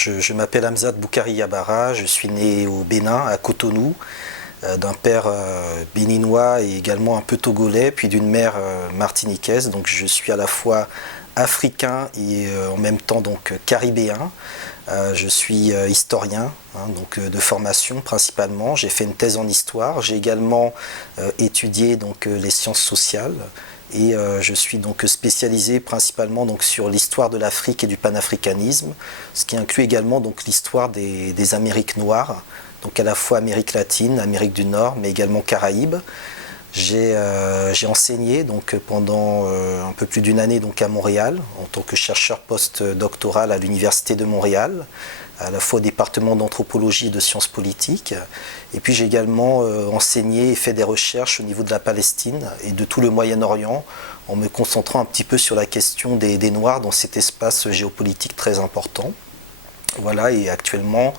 Je m'appelle Hamzat Boukari Yabara, je suis né au Bénin, à Cotonou, d'un père béninois et également un peu togolais, puis d'une mère martiniquaise. Donc je suis à la fois africain et en même temps donc caribéen. Je suis historien, donc de formation principalement. J'ai fait une thèse en histoire. J'ai également étudié donc les sciences sociales. Et je suis donc spécialisé principalement donc sur l'histoire de l'Afrique et du panafricanisme, ce qui inclut également donc l'histoire des Amériques noires, donc à la fois Amérique latine, Amérique du Nord, mais également Caraïbes. J'ai enseigné donc pendant un peu plus d'une année donc à Montréal en tant que chercheur post-doctoral à l'Université de Montréal, à la fois au département d'anthropologie et de sciences politiques. Et puis j'ai également enseigné et fait des recherches au niveau de la Palestine et de tout le Moyen-Orient en me concentrant un petit peu sur la question des Noirs dans cet espace géopolitique très important. Voilà, et actuellement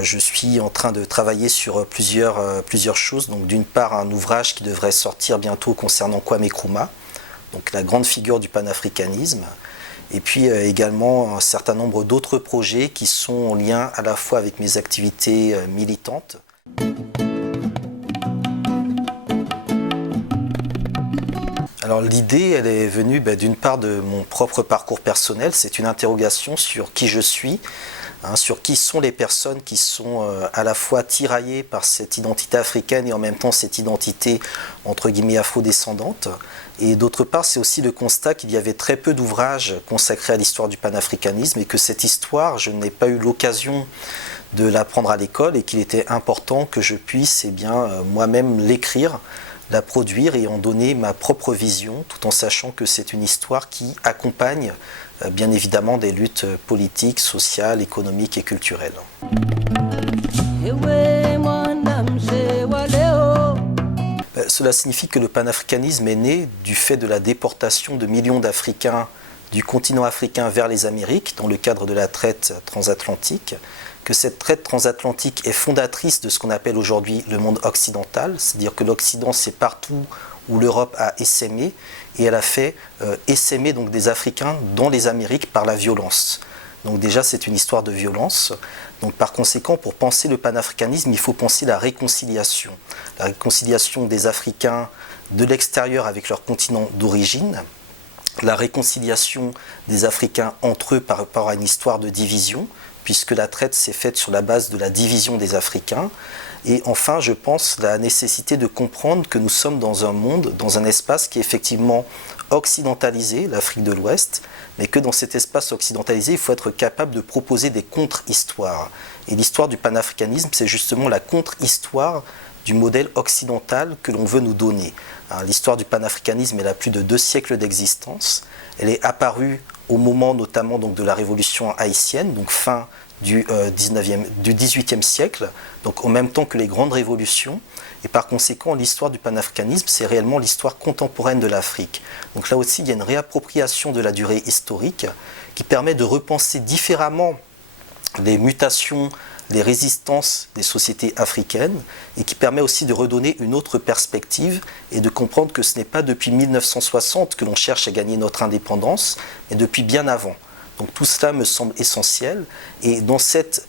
je suis en train de travailler sur plusieurs choses. Donc d'une part un ouvrage qui devrait sortir bientôt concernant Kwame Nkrumah, donc la grande figure du panafricanisme. Et puis également un certain nombre d'autres projets qui sont en lien à la fois avec mes activités militantes. Alors l'idée, elle est venue d'une part de mon propre parcours personnel. C'est une interrogation sur qui je suis, sur qui sont les personnes qui sont à la fois tiraillées par cette identité africaine et en même temps cette identité entre guillemets afro-descendante. Et d'autre part, c'est aussi le constat qu'il y avait très peu d'ouvrages consacrés à l'histoire du panafricanisme et que cette histoire, je n'ai pas eu l'occasion de l'apprendre à l'école et qu'il était important que je puisse moi-même l'écrire, la produire et en donner ma propre vision, tout en sachant que c'est une histoire qui accompagne bien évidemment des luttes politiques, sociales, économiques et culturelles. Cela signifie que le panafricanisme est né du fait de la déportation de millions d'Africains du continent africain vers les Amériques dans le cadre de la traite transatlantique, que cette traite transatlantique est fondatrice de ce qu'on appelle aujourd'hui le monde occidental, c'est-à-dire que l'Occident c'est partout où l'Europe a essaimé et elle a fait essaimer donc des Africains dans les Amériques par la violence. Donc déjà c'est une histoire de violence. Donc par conséquent, pour penser le panafricanisme, il faut penser la réconciliation des Africains de l'extérieur avec leur continent d'origine, la réconciliation des Africains entre eux par rapport à une histoire de division, puisque la traite s'est faite sur la base de la division des Africains. Et enfin, je pense la nécessité de comprendre que nous sommes dans un monde, dans un espace qui est effectivement occidentalisé, l'Afrique de l'Ouest, mais que dans cet espace occidentalisé, il faut être capable de proposer des contre-histoires. Et l'histoire du panafricanisme, c'est justement la contre-histoire du modèle occidental que l'on veut nous donner. L'histoire du panafricanisme, elle a plus de 2 siècles d'existence. Elle est apparue au moment notamment donc, de la révolution haïtienne, donc fin du XVIIIe siècle, donc en même temps que les grandes révolutions. Et par conséquent, l'histoire du panafricanisme, c'est réellement l'histoire contemporaine de l'Afrique. Donc là aussi, il y a une réappropriation de la durée historique qui permet de repenser différemment les mutations, les résistances des sociétés africaines et qui permet aussi de redonner une autre perspective et de comprendre que ce n'est pas depuis 1960 que l'on cherche à gagner notre indépendance, mais depuis bien avant. Donc tout cela me semble essentiel et dans cet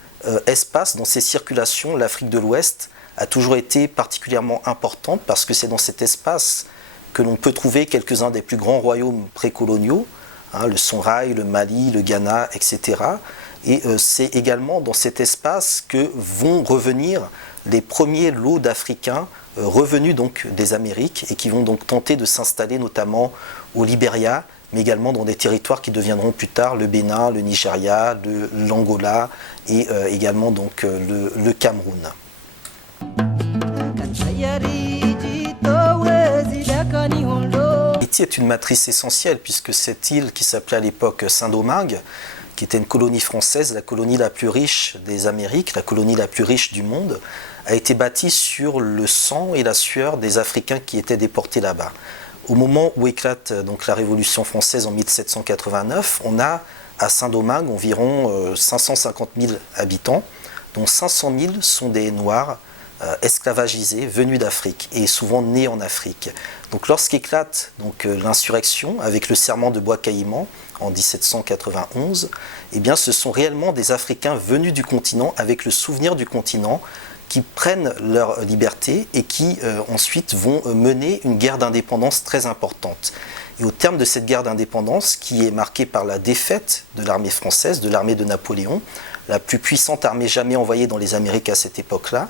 espace, dans ces circulations, l'Afrique de l'Ouest a toujours été particulièrement importante parce que c'est dans cet espace que l'on peut trouver quelques-uns des plus grands royaumes précoloniaux, le Songhai, le Mali, le Ghana, etc. Et c'est également dans cet espace que vont revenir les premiers lots d'Africains revenus donc des Amériques et qui vont donc tenter de s'installer notamment au Libéria, mais également dans des territoires qui deviendront plus tard le Bénin, le Nigeria, l'Angola et également donc le Cameroun. Haïti est une matrice essentielle puisque cette île qui s'appelait à l'époque Saint-Domingue, qui était une colonie française, la colonie la plus riche des Amériques, la colonie la plus riche du monde, a été bâtie sur le sang et la sueur des Africains qui étaient déportés là-bas. Au moment où éclate donc la Révolution française en 1789, on a à Saint-Domingue environ 550 000 habitants, dont 500 000 sont des Noirs esclavagisés venus d'Afrique et souvent nés en Afrique. Donc lorsqu'éclate l'insurrection avec le serment de Bois-Caïman en 1791, eh bien, ce sont réellement des Africains venus du continent avec le souvenir du continent qui prennent leur liberté et qui ensuite vont mener une guerre d'indépendance très importante. Et au terme de cette guerre d'indépendance, qui est marquée par la défaite de l'armée française, de l'armée de Napoléon, la plus puissante armée jamais envoyée dans les Amériques à cette époque-là,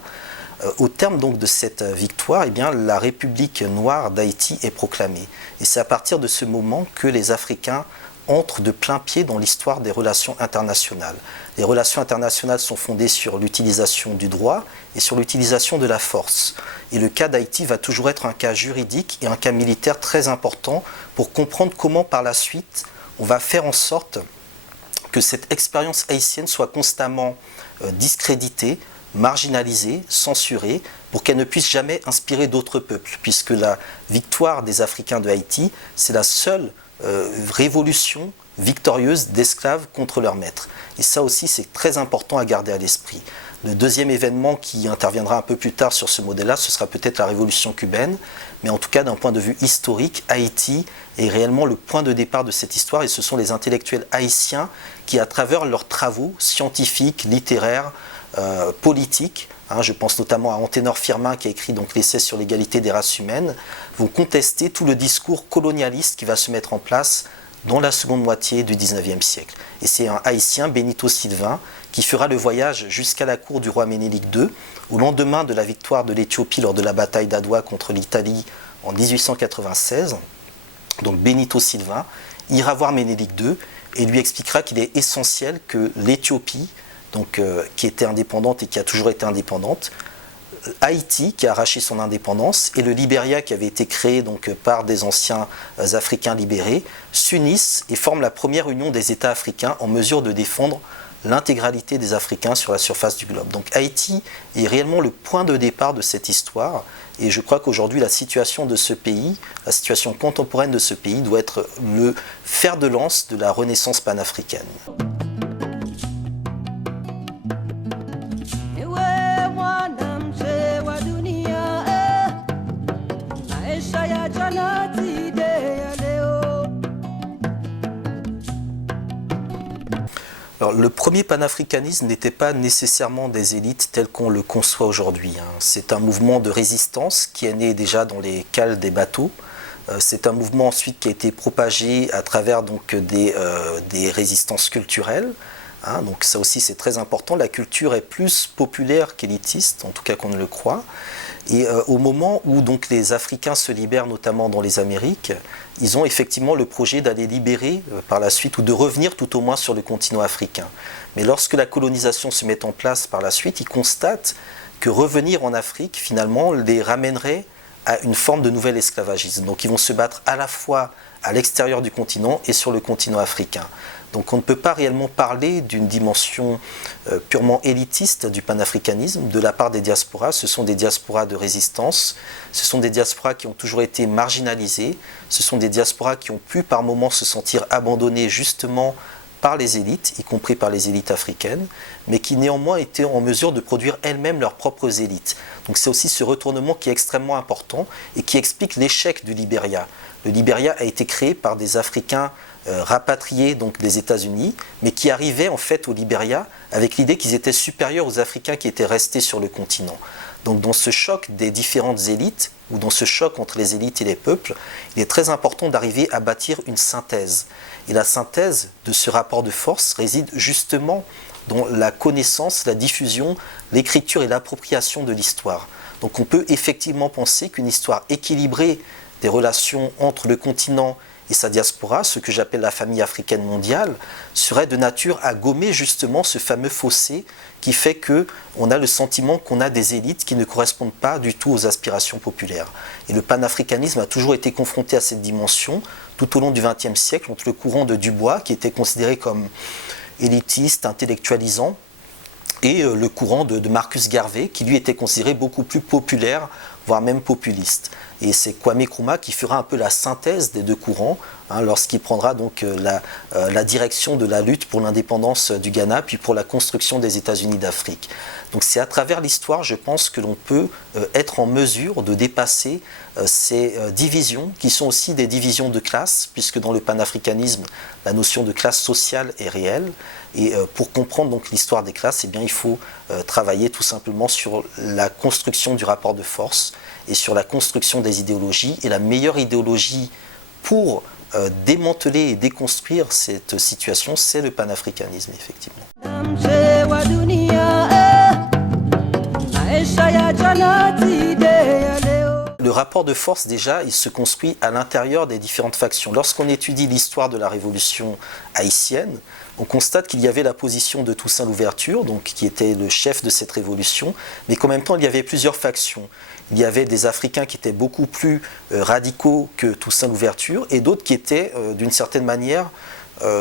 au terme donc de cette victoire, eh bien, la République noire d'Haïti est proclamée. Et c'est à partir de ce moment que les Africains entrent de plein pied dans l'histoire des relations internationales. Les relations internationales sont fondées sur l'utilisation du droit et sur l'utilisation de la force. Et le cas d'Haïti va toujours être un cas juridique et un cas militaire très important pour comprendre comment par la suite on va faire en sorte que cette expérience haïtienne soit constamment discréditée, marginalisée, censurée, pour qu'elle ne puisse jamais inspirer d'autres peuples, puisque la victoire des Africains de Haïti, c'est la seule révolution victorieuse d'esclaves contre leurs maîtres. Et ça aussi, c'est très important à garder à l'esprit. Le deuxième événement qui interviendra un peu plus tard sur ce modèle-là, ce sera peut-être la révolution cubaine, mais en tout cas, d'un point de vue historique, Haïti est réellement le point de départ de cette histoire, et ce sont les intellectuels haïtiens qui, à travers leurs travaux scientifiques, littéraires, politiques, je pense notamment à Anténor Firmin qui a écrit donc l'essai sur l'égalité des races humaines, vont contester tout le discours colonialiste qui va se mettre en place dans la seconde moitié du XIXe siècle. Et c'est un Haïtien, Benito Sylvain, qui fera le voyage jusqu'à la cour du roi Ménélique II, au lendemain de la victoire de l'Éthiopie lors de la bataille d'Adwa contre l'Italie en 1896. Donc Benito Sylvain ira voir Ménélique II et lui expliquera qu'il est essentiel que l'Éthiopie, qui était indépendante et qui a toujours été indépendante, Haïti qui a arraché son indépendance et le Libéria qui avait été créé par des anciens Africains libérés s'unissent et forment la première union des États africains en mesure de défendre l'intégralité des Africains sur la surface du globe. Donc Haïti est réellement le point de départ de cette histoire et je crois qu'aujourd'hui la situation de ce pays, la situation contemporaine de ce pays doit être le fer de lance de la renaissance panafricaine. Alors, le premier panafricanisme n'était pas nécessairement des élites telles qu'on le conçoit aujourd'hui. C'est un mouvement de résistance qui est né déjà dans les cales des bateaux. C'est un mouvement ensuite qui a été propagé à travers des résistances culturelles. Donc ça aussi c'est très important. La culture est plus populaire qu'élitiste, en tout cas qu'on ne le croit. Et au moment où donc les Africains se libèrent, notamment dans les Amériques, ils ont effectivement le projet d'aller libérer par la suite, ou de revenir tout au moins sur le continent africain. Mais lorsque la colonisation se met en place par la suite, ils constatent que revenir en Afrique, finalement, les ramènerait à une forme de nouvel esclavagisme. Donc ils vont se battre à la fois à l'extérieur du continent et sur le continent africain. Donc on ne peut pas réellement parler d'une dimension purement élitiste du panafricanisme de la part des diasporas. Ce sont des diasporas de résistance, ce sont des diasporas qui ont toujours été marginalisées, ce sont des diasporas qui ont pu par moments se sentir abandonnées justement par les élites, y compris par les élites africaines, mais qui néanmoins étaient en mesure de produire elles-mêmes leurs propres élites. Donc c'est aussi ce retournement qui est extrêmement important et qui explique l'échec du Libéria. Le Libéria a été créé par des Africains rapatriés donc des États-Unis, mais qui arrivaient en fait au Libéria avec l'idée qu'ils étaient supérieurs aux Africains qui étaient restés sur le continent. Donc dans ce choc des différentes élites, ou dans ce choc entre les élites et les peuples, il est très important d'arriver à bâtir une synthèse. Et la synthèse de ce rapport de force réside justement dans la connaissance, la diffusion, l'écriture et l'appropriation de l'histoire. Donc on peut effectivement penser qu'une histoire équilibrée des relations entre le continent et sa diaspora, ce que j'appelle la famille africaine mondiale, serait de nature à gommer justement ce fameux fossé qui fait qu'on a le sentiment qu'on a des élites qui ne correspondent pas du tout aux aspirations populaires. Et le panafricanisme a toujours été confronté à cette dimension tout au long du XXe siècle, entre le courant de Dubois, qui était considéré comme élitiste, intellectualisant, et le courant de Marcus Garvey, qui lui était considéré beaucoup plus populaire, voire même populiste. Et c'est Kwame Nkrumah qui fera un peu la synthèse des deux courants, lorsqu'il prendra donc la direction de la lutte pour l'indépendance du Ghana, puis pour la construction des États-Unis d'Afrique. Donc c'est à travers l'histoire, je pense, que l'on peut être en mesure de dépasser ces divisions, qui sont aussi des divisions de classe, puisque dans le panafricanisme, la notion de classe sociale est réelle. Et pour comprendre donc l'histoire des classes, eh bien, il faut travailler tout simplement sur la construction du rapport de force et sur la construction des idéologies. Et la meilleure idéologie pour démanteler et déconstruire cette situation, c'est le panafricanisme, effectivement. Le rapport de force, déjà, il se construit à l'intérieur des différentes factions. Lorsqu'on étudie l'histoire de la révolution haïtienne, on constate qu'il y avait la position de Toussaint Louverture, donc, qui était le chef de cette révolution, mais qu'en même temps, il y avait plusieurs factions. Il y avait des Africains qui étaient beaucoup plus radicaux que Toussaint Louverture, et d'autres qui étaient, d'une certaine manière,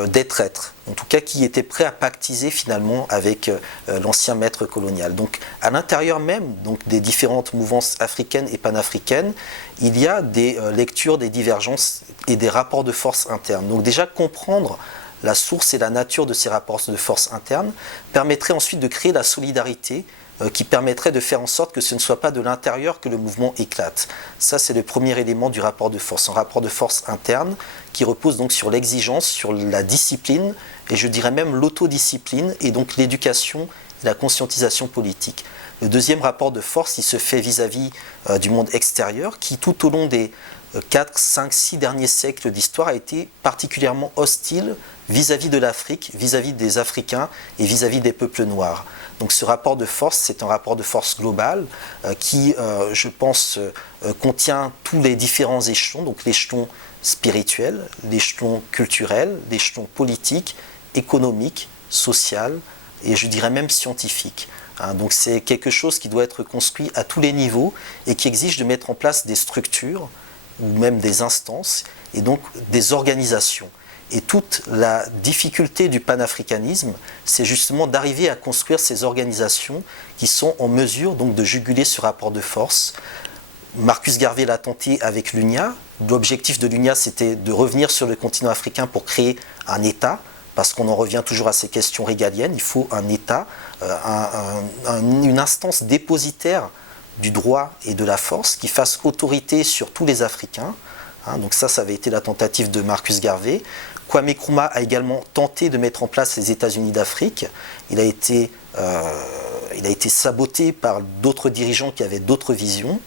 des traîtres, en tout cas qui étaient prêts à pactiser finalement avec l'ancien maître colonial. Donc à l'intérieur même des différentes mouvances africaines et panafricaines, il y a des lectures, des divergences et des rapports de force internes. Donc déjà comprendre la source et la nature de ces rapports de force internes permettrait ensuite de créer la solidarité qui permettrait de faire en sorte que ce ne soit pas de l'intérieur que le mouvement éclate. Ça, c'est le premier élément du rapport de force, un rapport de force interne qui repose donc sur l'exigence, sur la discipline, et je dirais même l'autodiscipline, et donc l'éducation et la conscientisation politique. Le deuxième rapport de force, il se fait vis-à-vis du monde extérieur, qui tout au long des 4, 5, 6 derniers siècles d'histoire a été particulièrement hostile vis-à-vis de l'Afrique, vis-à-vis des Africains et vis-à-vis des peuples noirs. Donc ce rapport de force, c'est un rapport de force global qui, je pense, contient tous les différents échelons, donc l'échelon spirituel, l'échelon culturel, l'échelon politique, économique, social et je dirais même scientifique. Donc c'est quelque chose qui doit être construit à tous les niveaux et qui exige de mettre en place des structures ou même des instances et donc des organisations. Et toute la difficulté du panafricanisme, c'est justement d'arriver à construire ces organisations qui sont en mesure donc de juguler ce rapport de force. Marcus Garvey l'a tenté avec l'UNIA. L'objectif de l'UNIA, c'était de revenir sur le continent africain pour créer un État, parce qu'on en revient toujours à ces questions régaliennes. Il faut un État, une instance dépositaire du droit et de la force qui fasse autorité sur tous les Africains. Donc ça avait été la tentative de Marcus Garvey. Kwame Nkrumah a également tenté de mettre en place les États-Unis d'Afrique. Il a été saboté par d'autres dirigeants qui avaient d'autres visions.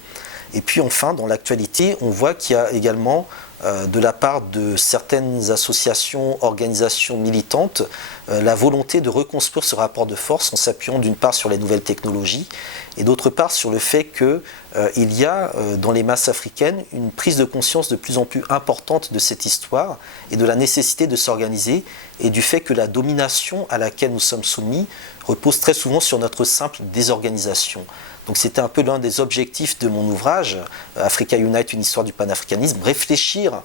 Et puis enfin, dans l'actualité, on voit qu'il y a également, de la part de certaines associations, organisations militantes, la volonté de reconstruire ce rapport de force en s'appuyant d'une part sur les nouvelles technologies et d'autre part sur le fait qu'il y a dans les masses africaines une prise de conscience de plus en plus importante de cette histoire et de la nécessité de s'organiser et du fait que la domination à laquelle nous sommes soumis repose très souvent sur notre simple désorganisation. Donc c'était un peu l'un des objectifs de mon ouvrage, Africa Unite, une histoire du panafricanisme, réfléchir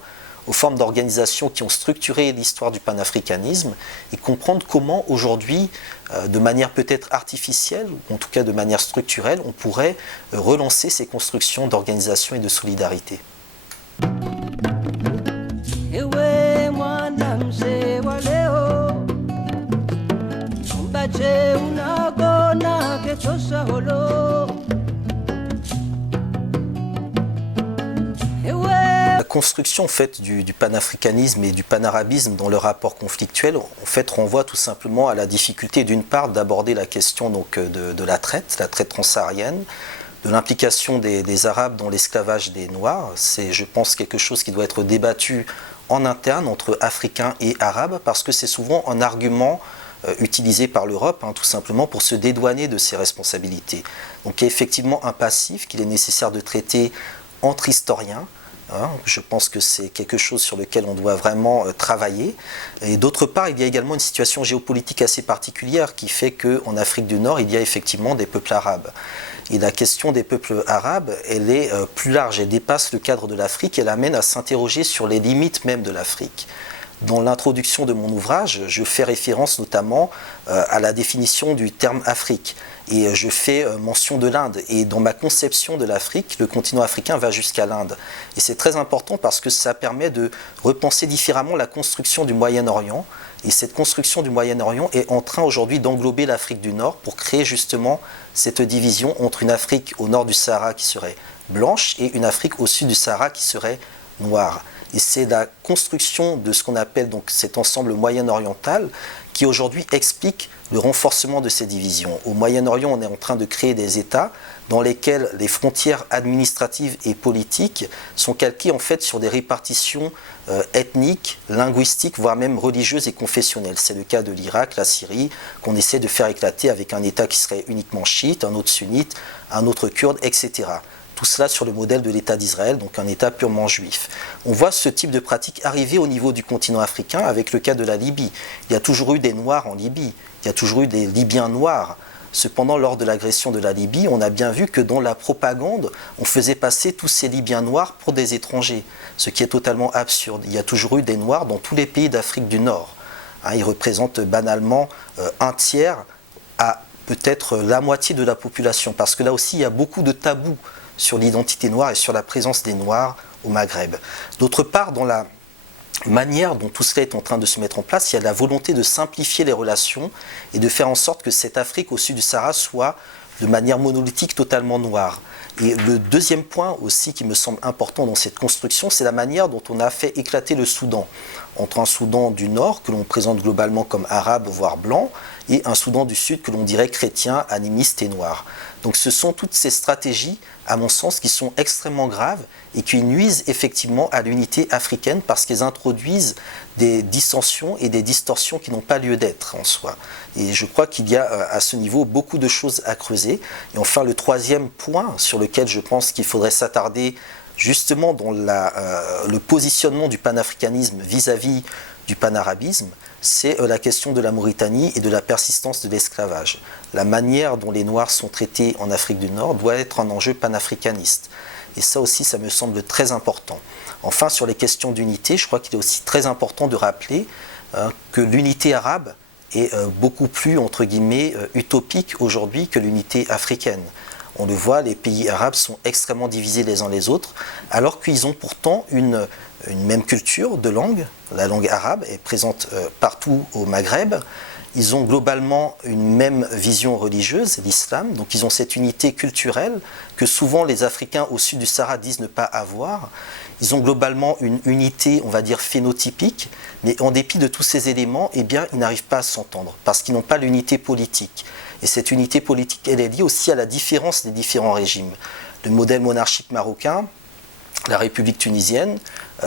aux formes d'organisation qui ont structuré l'histoire du panafricanisme et comprendre comment aujourd'hui, de manière peut-être artificielle, ou en tout cas de manière structurelle, on pourrait relancer ces constructions d'organisation et de solidarité. La construction en fait, du panafricanisme et du panarabisme dans le rapport conflictuel en fait, renvoie tout simplement à la difficulté d'une part d'aborder la question donc, de la traite transsaharienne, de l'implication des Arabes dans l'esclavage des Noirs. C'est, je pense, quelque chose qui doit être débattu en interne entre Africains et Arabes parce que c'est souvent un argument utilisé par l'Europe, tout simplement pour se dédouaner de ses responsabilités. Donc il y a effectivement un passif qu'il est nécessaire de traiter entre historiens, Je pense que c'est quelque chose sur lequel on doit vraiment travailler. Et d'autre part, il y a également une situation géopolitique assez particulière qui fait qu'en Afrique du Nord, il y a effectivement des peuples arabes. Et la question des peuples arabes, elle est plus large, elle dépasse le cadre de l'Afrique, elle amène à s'interroger sur les limites même de l'Afrique. Dans l'introduction de mon ouvrage, je fais référence notamment à la définition du terme Afrique. Et je fais mention de l'Inde. Et dans ma conception de l'Afrique, le continent africain va jusqu'à l'Inde. Et c'est très important parce que ça permet de repenser différemment la construction du Moyen-Orient. Et cette construction du Moyen-Orient est en train aujourd'hui d'englober l'Afrique du Nord pour créer justement cette division entre une Afrique au nord du Sahara qui serait blanche et une Afrique au sud du Sahara qui serait noire. Et c'est la construction de ce qu'on appelle donc cet ensemble moyen-oriental qui aujourd'hui explique le renforcement de ces divisions. Au Moyen-Orient, on est en train de créer des États dans lesquels les frontières administratives et politiques sont calquées en fait sur des répartitions ethniques, linguistiques, voire même religieuses et confessionnelles. C'est le cas de l'Irak, la Syrie, qu'on essaie de faire éclater avec un État qui serait uniquement chiite, un autre sunnite, un autre kurde, etc. Tout cela sur le modèle de l'État d'Israël, donc un État purement juif. On voit ce type de pratique arriver au niveau du continent africain avec le cas de la Libye. Il y a toujours eu des Noirs en Libye, il y a toujours eu des Libyens noirs. Cependant, lors de l'agression de la Libye, on a bien vu que dans la propagande, on faisait passer tous ces Libyens noirs pour des étrangers, ce qui est totalement absurde. Il y a toujours eu des Noirs dans tous les pays d'Afrique du Nord. Ils représentent banalement un tiers à peut-être la moitié de la population, parce que là aussi, il y a beaucoup de tabous sur l'identité noire et sur la présence des Noirs au Maghreb. D'autre part, dans la manière dont tout cela est en train de se mettre en place, il y a la volonté de simplifier les relations et de faire en sorte que cette Afrique au sud du Sahara soit de manière monolithique totalement noire. Et le deuxième point aussi qui me semble important dans cette construction, c'est la manière dont on a fait éclater le Soudan. Entre un Soudan du Nord, que l'on présente globalement comme arabe, voire blanc, et un Soudan du Sud que l'on dirait chrétien, animiste et noir. Donc ce sont toutes ces stratégies, à mon sens, qui sont extrêmement graves et qui nuisent effectivement à l'unité africaine parce qu'elles introduisent des dissensions et des distorsions qui n'ont pas lieu d'être en soi. Et je crois qu'il y a à ce niveau beaucoup de choses à creuser. Et enfin, le troisième point sur lequel je pense qu'il faudrait s'attarder justement dans le positionnement du panafricanisme vis-à-vis du panarabisme, c'est la question de la Mauritanie et de la persistance de l'esclavage. La manière dont les Noirs sont traités en Afrique du Nord doit être un enjeu panafricaniste. Et ça aussi, ça me semble très important. Enfin, sur les questions d'unité, je crois qu'il est aussi très important de rappeler que l'unité arabe est beaucoup plus, entre guillemets, utopique aujourd'hui que l'unité africaine. On le voit, les pays arabes sont extrêmement divisés les uns les autres, alors qu'ils ont pourtant une même culture de langue. La langue arabe est présente partout au Maghreb. Ils ont globalement une même vision religieuse, l'islam, donc ils ont cette unité culturelle que souvent les Africains au sud du Sahara disent ne pas avoir. Ils ont globalement une unité, on va dire, phénotypique, mais en dépit de tous ces éléments, eh bien, ils n'arrivent pas à s'entendre, parce qu'ils n'ont pas l'unité politique. Et cette unité politique, elle est liée aussi à la différence des différents régimes. Le modèle monarchique marocain, la République tunisienne,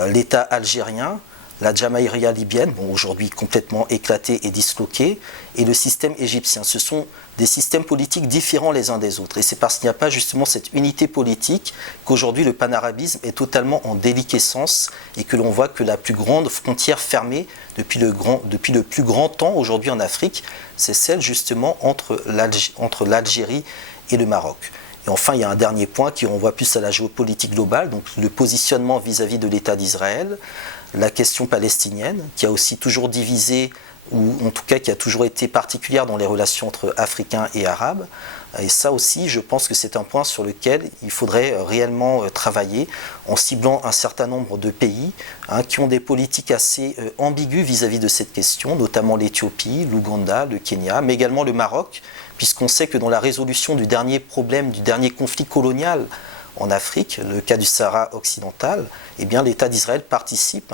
l'État algérien, la Jamaïria libyenne, bon, aujourd'hui complètement éclatée et disloquée, et le système égyptien. Ce sont des systèmes politiques différents les uns des autres. Et c'est parce qu'il n'y a pas justement cette unité politique qu'aujourd'hui le panarabisme est totalement en déliquescence et que l'on voit que la plus grande frontière fermée depuis le plus grand temps aujourd'hui en Afrique, c'est celle justement entre l'Algérie et le Maroc. Et enfin, il y a un dernier point qui renvoie plus à la géopolitique globale, donc le positionnement vis-à-vis de l'État d'Israël, la question palestinienne, qui a aussi toujours divisé, ou en tout cas qui a toujours été particulière dans les relations entre Africains et Arabes. Et ça aussi, je pense que c'est un point sur lequel il faudrait réellement travailler en ciblant un certain nombre de pays qui ont des politiques assez ambiguës vis-à-vis de cette question, notamment l'Éthiopie, l'Ouganda, le Kenya, mais également le Maroc, puisqu'on sait que dans la résolution du dernier problème, du dernier conflit colonial en Afrique, le cas du Sahara occidental, eh bien, l'État d'Israël participe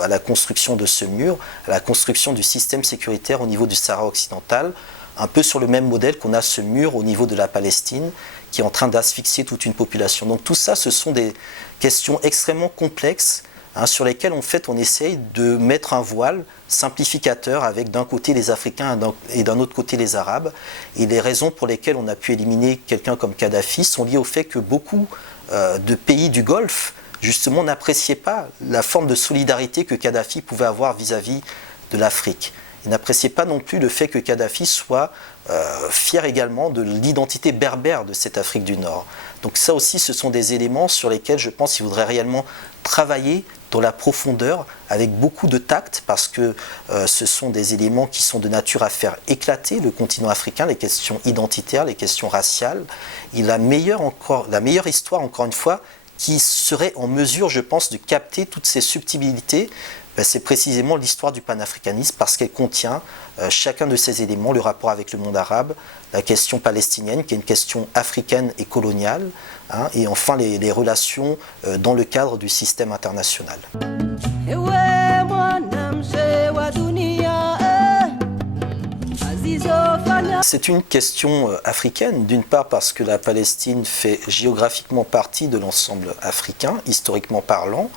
à la construction de ce mur, à la construction du système sécuritaire au niveau du Sahara occidental, un peu sur le même modèle qu'on a ce mur au niveau de la Palestine, qui est en train d'asphyxier toute une population. Donc tout ça, ce sont des questions extrêmement complexes sur lesquelles en fait, on essaye de mettre un voile simplificateur avec d'un côté les Africains et d'un autre côté les Arabes. Et les raisons pour lesquelles on a pu éliminer quelqu'un comme Kadhafi sont liées au fait que beaucoup de pays du Golfe justement, n'appréciait pas la forme de solidarité que Kadhafi pouvait avoir vis-à-vis de l'Afrique. Il n'appréciait pas non plus le fait que Kadhafi soit fier également de l'identité berbère de cette Afrique du Nord. Donc ça aussi, ce sont des éléments sur lesquels je pense qu'il faudrait réellement travailler dans la profondeur, avec beaucoup de tact, parce que ce sont des éléments qui sont de nature à faire éclater le continent africain, les questions identitaires, les questions raciales. Et la meilleure histoire, encore une fois, qui serait en mesure, je pense, de capter toutes ces subtilités, c'est précisément l'histoire du panafricanisme, parce qu'elle contient chacun de ces éléments, le rapport avec le monde arabe, la question palestinienne, qui est une question africaine et coloniale, hein, et enfin les relations dans le cadre du système international. C'est une question africaine, d'une part parce que la Palestine fait géographiquement partie de l'ensemble africain, historiquement parlant.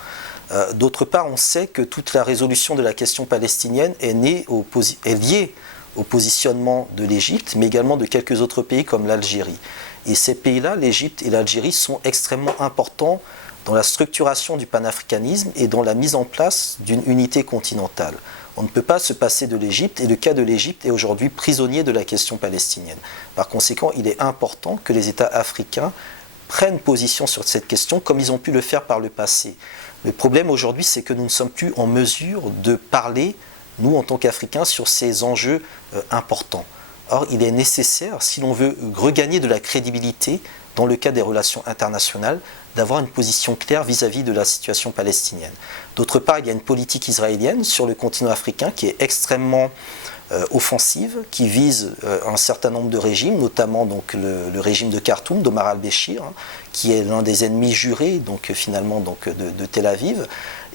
D'autre part, on sait que toute la résolution de la question palestinienne est liée au positionnement de l'Égypte, mais également de quelques autres pays comme l'Algérie. Et ces pays-là, l'Égypte et l'Algérie, sont extrêmement importants dans la structuration du panafricanisme et dans la mise en place d'une unité continentale. On ne peut pas se passer de l'Égypte, et le cas de l'Égypte est aujourd'hui prisonnier de la question palestinienne. Par conséquent, il est important que les États africains prennent position sur cette question comme ils ont pu le faire par le passé. Le problème aujourd'hui, c'est que nous ne sommes plus en mesure de parler, nous en tant qu'Africains, sur ces enjeux importants. Or, il est nécessaire, si l'on veut regagner de la crédibilité dans le cadre des relations internationales, d'avoir une position claire vis-à-vis de la situation palestinienne. D'autre part, il y a une politique israélienne sur le continent africain qui est extrêmement offensive, qui vise un certain nombre de régimes, notamment donc le régime de Khartoum, d'Omar al-Béchir, hein, qui est l'un des ennemis jurés de Tel Aviv.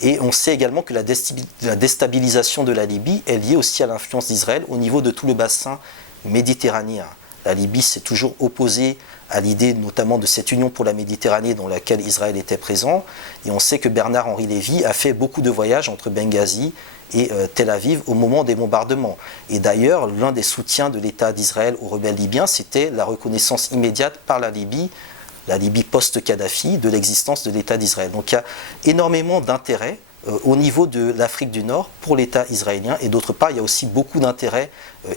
Et on sait également que la déstabilisation de la Libye est liée aussi à l'influence d'Israël au niveau de tout le bassin méditerranéen. La Libye s'est toujours opposée à l'idée notamment de cette union pour la Méditerranée dans laquelle Israël était présent. Et on sait que Bernard-Henri Lévy a fait beaucoup de voyages entre Benghazi et Tel Aviv au moment des bombardements. Et d'ailleurs, l'un des soutiens de l'État d'Israël aux rebelles libyens, c'était la reconnaissance immédiate par la Libye post-Kadhafi, de l'existence de l'État d'Israël. Donc il y a énormément d'intérêt au niveau de l'Afrique du Nord pour l'État israélien, et d'autre part, il y a aussi beaucoup d'intérêts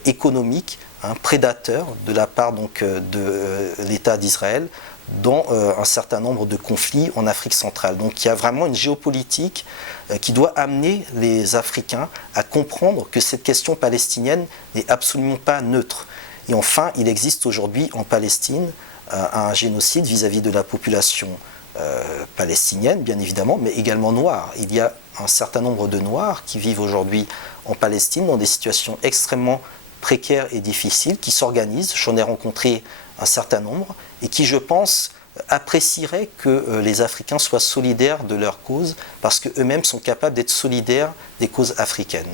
économiques, prédateurs de la part de l'État d'Israël dans un certain nombre de conflits en Afrique centrale. Donc il y a vraiment une géopolitique qui doit amener les Africains à comprendre que cette question palestinienne n'est absolument pas neutre. Et enfin, il existe aujourd'hui en Palestine un génocide vis-à-vis de la population palestinienne, bien évidemment, mais également noire. Il y a un certain nombre de Noirs qui vivent aujourd'hui en Palestine dans des situations extrêmement précaires et difficiles, qui s'organisent. J'en ai rencontré un certain nombre et qui, je pense, apprécieraient que les Africains soient solidaires de leur cause, parce qu'eux-mêmes sont capables d'être solidaires des causes africaines.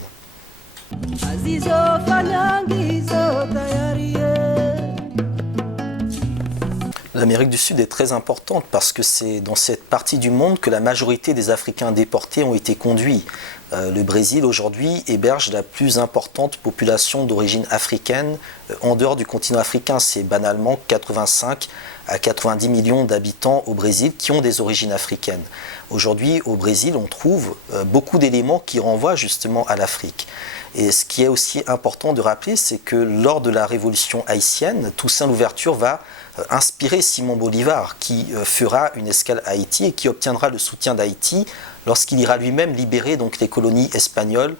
L'Amérique du Sud est très importante parce que c'est dans cette partie du monde que la majorité des Africains déportés ont été conduits. Le Brésil aujourd'hui héberge la plus importante population d'origine africaine en dehors du continent africain. C'est banalement 85 à 90 millions d'habitants au Brésil qui ont des origines africaines. Aujourd'hui, au Brésil, on trouve beaucoup d'éléments qui renvoient justement à l'Afrique. Et ce qui est aussi important de rappeler, c'est que lors de la révolution haïtienne, Toussaint Louverture va inspirer Simon Bolivar, qui fera une escale à Haïti et qui obtiendra le soutien d'Haïti lorsqu'il ira lui-même libérer donc les colonies espagnoles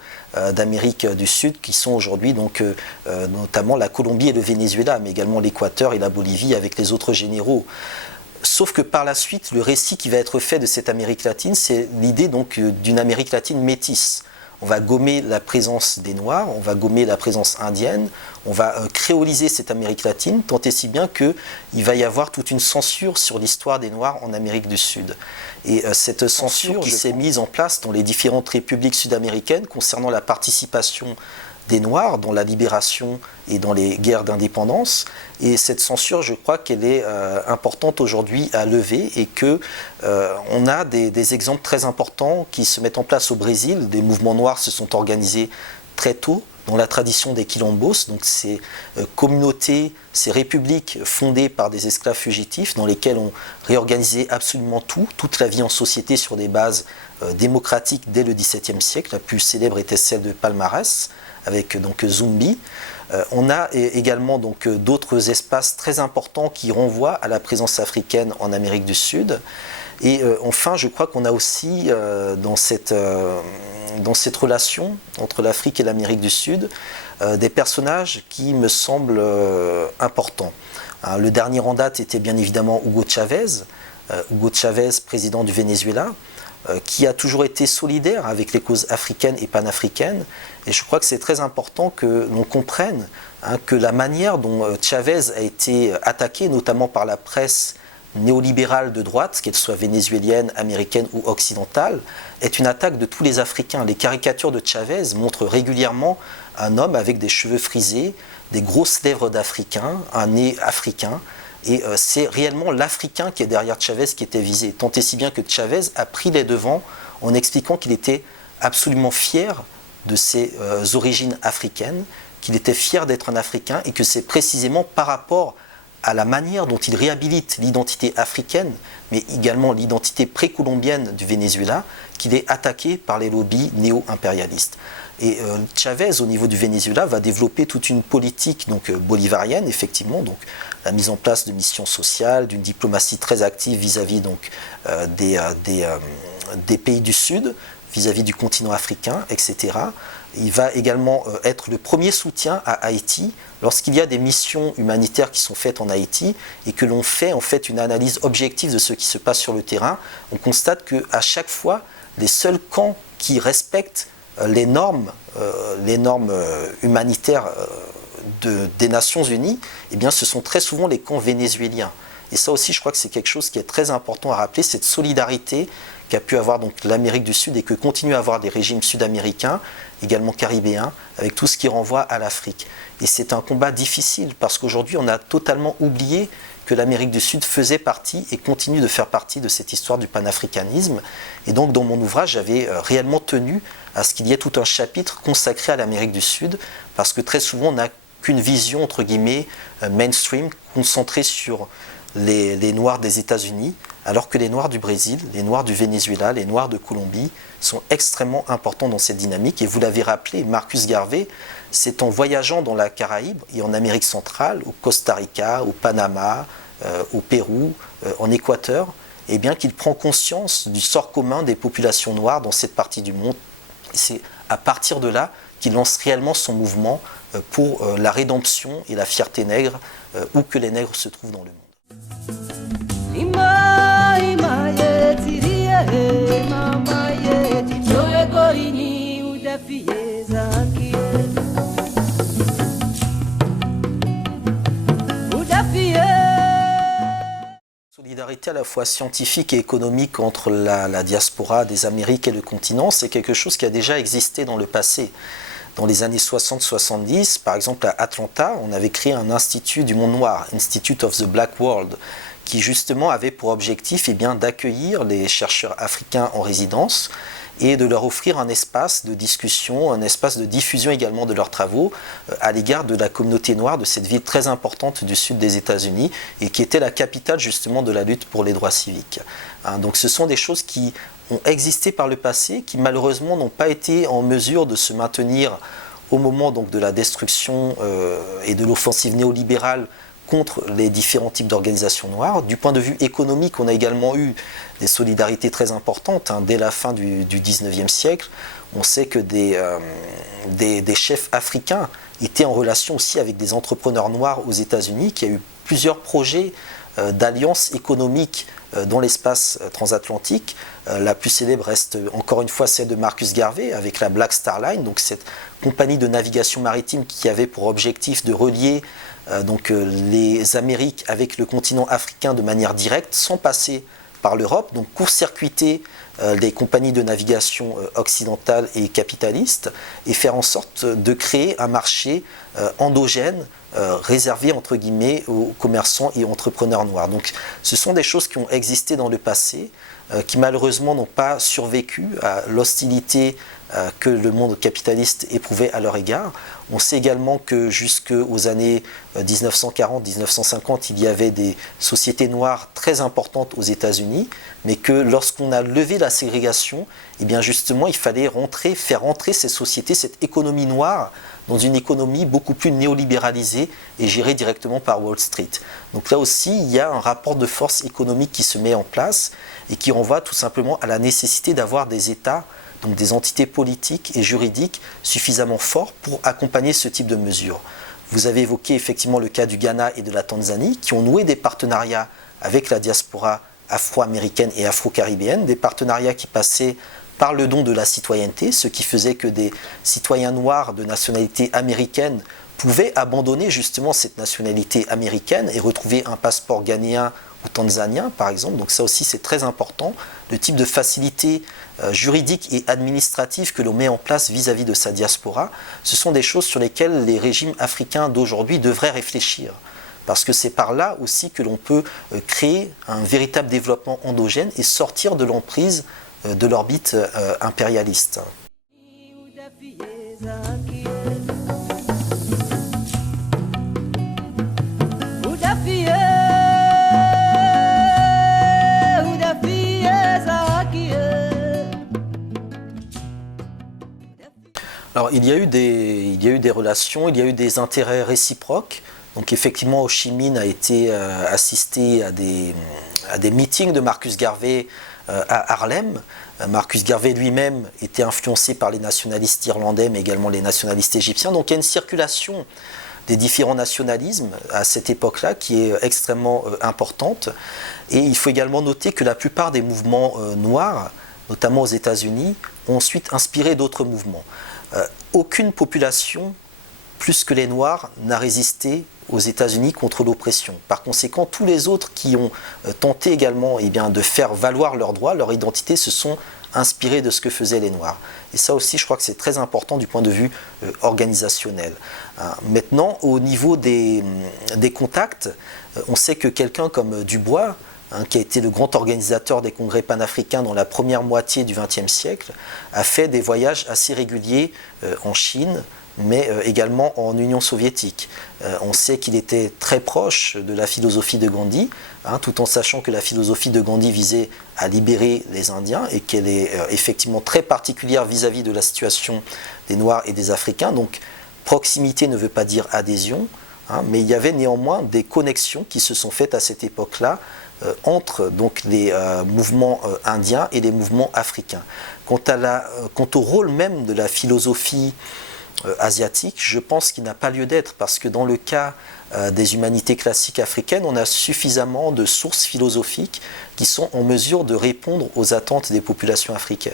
d'Amérique du Sud, qui sont aujourd'hui notamment la Colombie et le Venezuela, mais également l'Équateur et la Bolivie avec les autres généraux. Sauf que par la suite, le récit qui va être fait de cette Amérique latine, c'est l'idée donc d'une Amérique latine métisse. On va gommer la présence des Noirs, on va gommer la présence indienne, on va créoliser cette Amérique latine, tant et si bien qu'il va y avoir toute une censure sur l'histoire des Noirs en Amérique du Sud. Et cette censure qui s'est mise en place dans les différentes républiques sud-américaines concernant la participation des Noirs dans la libération et dans les guerres d'indépendance. Et cette censure, je crois qu'elle est importante aujourd'hui à lever, et qu'on a des exemples très importants qui se mettent en place au Brésil. Des mouvements noirs se sont organisés très tôt dans la tradition des quilombos, donc ces communautés, ces républiques fondées par des esclaves fugitifs dans lesquelles on réorganisait absolument toute la vie en société sur des bases démocratiques dès le XVIIe siècle. La plus célèbre était celle de Palmarès, avec donc Zumbi. On a également donc d'autres espaces très importants qui renvoient à la présence africaine en Amérique du Sud. Et enfin, je crois qu'on a aussi dans cette relation entre l'Afrique et l'Amérique du Sud des personnages qui me semblent importants. Le dernier en date était bien évidemment Hugo Chavez, président du Venezuela, qui a toujours été solidaire avec les causes africaines et panafricaines. Et je crois que c'est très important que l'on comprenne que la manière dont Chavez a été attaqué, notamment par la presse néolibérale de droite, qu'elle soit vénézuélienne, américaine ou occidentale, est une attaque de tous les Africains. Les caricatures de Chavez montrent régulièrement un homme avec des cheveux frisés, des grosses lèvres d'Africain, un nez africain. Et c'est réellement l'Africain qui est derrière Chavez qui était visé. Tant et si bien que Chavez a pris les devants en expliquant qu'il était absolument fier de ses origines africaines, qu'il était fier d'être un Africain et que c'est précisément par rapport à la manière dont il réhabilite l'identité africaine, mais également l'identité précolombienne du Venezuela, qu'il est attaqué par les lobbies néo-impérialistes. Et Chavez, au niveau du Venezuela, va développer toute une politique donc, bolivarienne, effectivement, donc la mise en place de missions sociales, d'une diplomatie très active vis-à-vis donc, des pays du Sud, vis-à-vis du continent africain, etc. Il va également être le premier soutien à Haïti lorsqu'il y a des missions humanitaires qui sont faites en Haïti et que l'on fait en fait une analyse objective de ce qui se passe sur le terrain. On constate qu'à chaque fois, les seuls camps qui respectent les normes humanitaires des Nations Unies, eh bien, ce sont très souvent les camps vénézuéliens. Et ça aussi, je crois que c'est quelque chose qui est très important à rappeler, cette solidarité qu'a pu avoir donc l'Amérique du Sud et que continuent à avoir des régimes sud-américains, également caribéens, avec tout ce qui renvoie à l'Afrique. Et c'est un combat difficile parce qu'aujourd'hui, on a totalement oublié que l'Amérique du Sud faisait partie et continue de faire partie de cette histoire du panafricanisme. Et donc, dans mon ouvrage, j'avais réellement tenu à ce qu'il y ait tout un chapitre consacré à l'Amérique du Sud, parce que très souvent, on n'a qu'une vision, entre guillemets, mainstream, concentrée sur les Noirs des États-Unis, alors que les Noirs du Brésil, les Noirs du Venezuela, les Noirs de Colombie sont extrêmement importants dans cette dynamique. Et vous l'avez rappelé, Marcus Garvey, c'est en voyageant dans la Caraïbe et en Amérique centrale, au Costa Rica, au Panama, au Pérou, en Équateur, eh bien qu'il prend conscience du sort commun des populations noires dans cette partie du monde. Et c'est à partir de là qu'il lance réellement son mouvement pour la rédemption et la fierté nègre, où que les nègres se trouvent dans le monde. Solidarité à la fois scientifique et économique entre la diaspora des Amériques et le continent, c'est quelque chose qui a déjà existé dans le passé. Dans les années 60-70, par exemple à Atlanta, on avait créé un institut du monde noir, Institute of the Black World, qui justement avait pour objectif d'accueillir les chercheurs africains en résidence et de leur offrir un espace de discussion, un espace de diffusion également de leurs travaux à l'égard de la communauté noire de cette ville très importante du sud des États-Unis et qui était la capitale justement de la lutte pour les droits civiques. Donc ce sont des choses qui ont existé par le passé, qui malheureusement n'ont pas été en mesure de se maintenir au moment donc, de la destruction et de l'offensive néolibérale contre les différents types d'organisations noires. Du point de vue économique, on a également eu des solidarités très importantes. Dès la fin du 19e siècle, on sait que des chefs africains étaient en relation aussi avec des entrepreneurs noirs aux États-Unis, qu'il y a eu plusieurs projets d'alliances économiques dans l'espace transatlantique. La plus célèbre reste encore une fois celle de Marcus Garvey avec la Black Star Line, donc cette compagnie de navigation maritime qui avait pour objectif de relier les Amériques avec le continent africain de manière directe sans passer par l'Europe, donc court-circuiter les compagnies de navigation occidentales et capitalistes et faire en sorte de créer un marché endogène réservé entre guillemets aux commerçants et entrepreneurs noirs. Donc ce sont des choses qui ont existé dans le passé, qui malheureusement n'ont pas survécu à l'hostilité que le monde capitaliste éprouvait à leur égard. On sait également que jusqu'aux années 1940-1950, il y avait des sociétés noires très importantes aux États-Unis, mais que lorsqu'on a levé la ségrégation, eh bien justement, il fallait faire rentrer ces sociétés, cette économie noire, dans une économie beaucoup plus néolibéralisée et gérée directement par Wall Street. Donc là aussi, il y a un rapport de force économique qui se met en place et qui renvoie tout simplement à la nécessité d'avoir des États, donc des entités politiques et juridiques suffisamment forts pour accompagner ce type de mesures. Vous avez évoqué effectivement le cas du Ghana et de la Tanzanie qui ont noué des partenariats avec la diaspora afro-américaine et afro-caribéenne, des partenariats qui passaient par le don de la citoyenneté, ce qui faisait que des citoyens noirs de nationalité américaine pouvaient abandonner justement cette nationalité américaine et retrouver un passeport ghanéen ou tanzanien par exemple. Donc ça aussi c'est très important, le type de facilité juridique et administrative que l'on met en place vis-à-vis de sa diaspora, ce sont des choses sur lesquelles les régimes africains d'aujourd'hui devraient réfléchir. Parce que c'est par là aussi que l'on peut créer un véritable développement endogène et sortir de l'emprise de l'orbite impérialiste. Alors il y a eu des relations, il y a eu des intérêts réciproques. Donc effectivement, Ho Chi Minh a été assisté à des meetings de Marcus Garvey à Harlem. Marcus Garvey lui-même était influencé par les nationalistes irlandais, mais également les nationalistes égyptiens. Donc il y a une circulation des différents nationalismes à cette époque-là qui est extrêmement importante. Et il faut également noter que la plupart des mouvements noirs, notamment aux États-Unis, ont ensuite inspiré d'autres mouvements. Aucune population, plus que les Noirs, n'a résisté aux États-Unis contre l'oppression. Par conséquent, tous les autres qui ont tenté également de faire valoir leurs droits, leur identité, se sont inspirés de ce que faisaient les Noirs. Et ça aussi, je crois que c'est très important du point de vue organisationnel. Maintenant, au niveau des contacts, on sait que quelqu'un comme Dubois, qui a été le grand organisateur des congrès panafricains dans la première moitié du XXe siècle, a fait des voyages assez réguliers en Chine, mais également en Union soviétique. On sait qu'il était très proche de la philosophie de Gandhi, tout en sachant que la philosophie de Gandhi visait à libérer les Indiens et qu'elle est effectivement très particulière vis-à-vis de la situation des Noirs et des Africains. Donc proximité ne veut pas dire adhésion, mais il y avait néanmoins des connexions qui se sont faites à cette époque-là entre donc les mouvements indiens et les mouvements africains. Quant au rôle même de la philosophie asiatique, je pense qu'il n'a pas lieu d'être, parce que dans le cas des humanités classiques africaines, on a suffisamment de sources philosophiques qui sont en mesure de répondre aux attentes des populations africaines.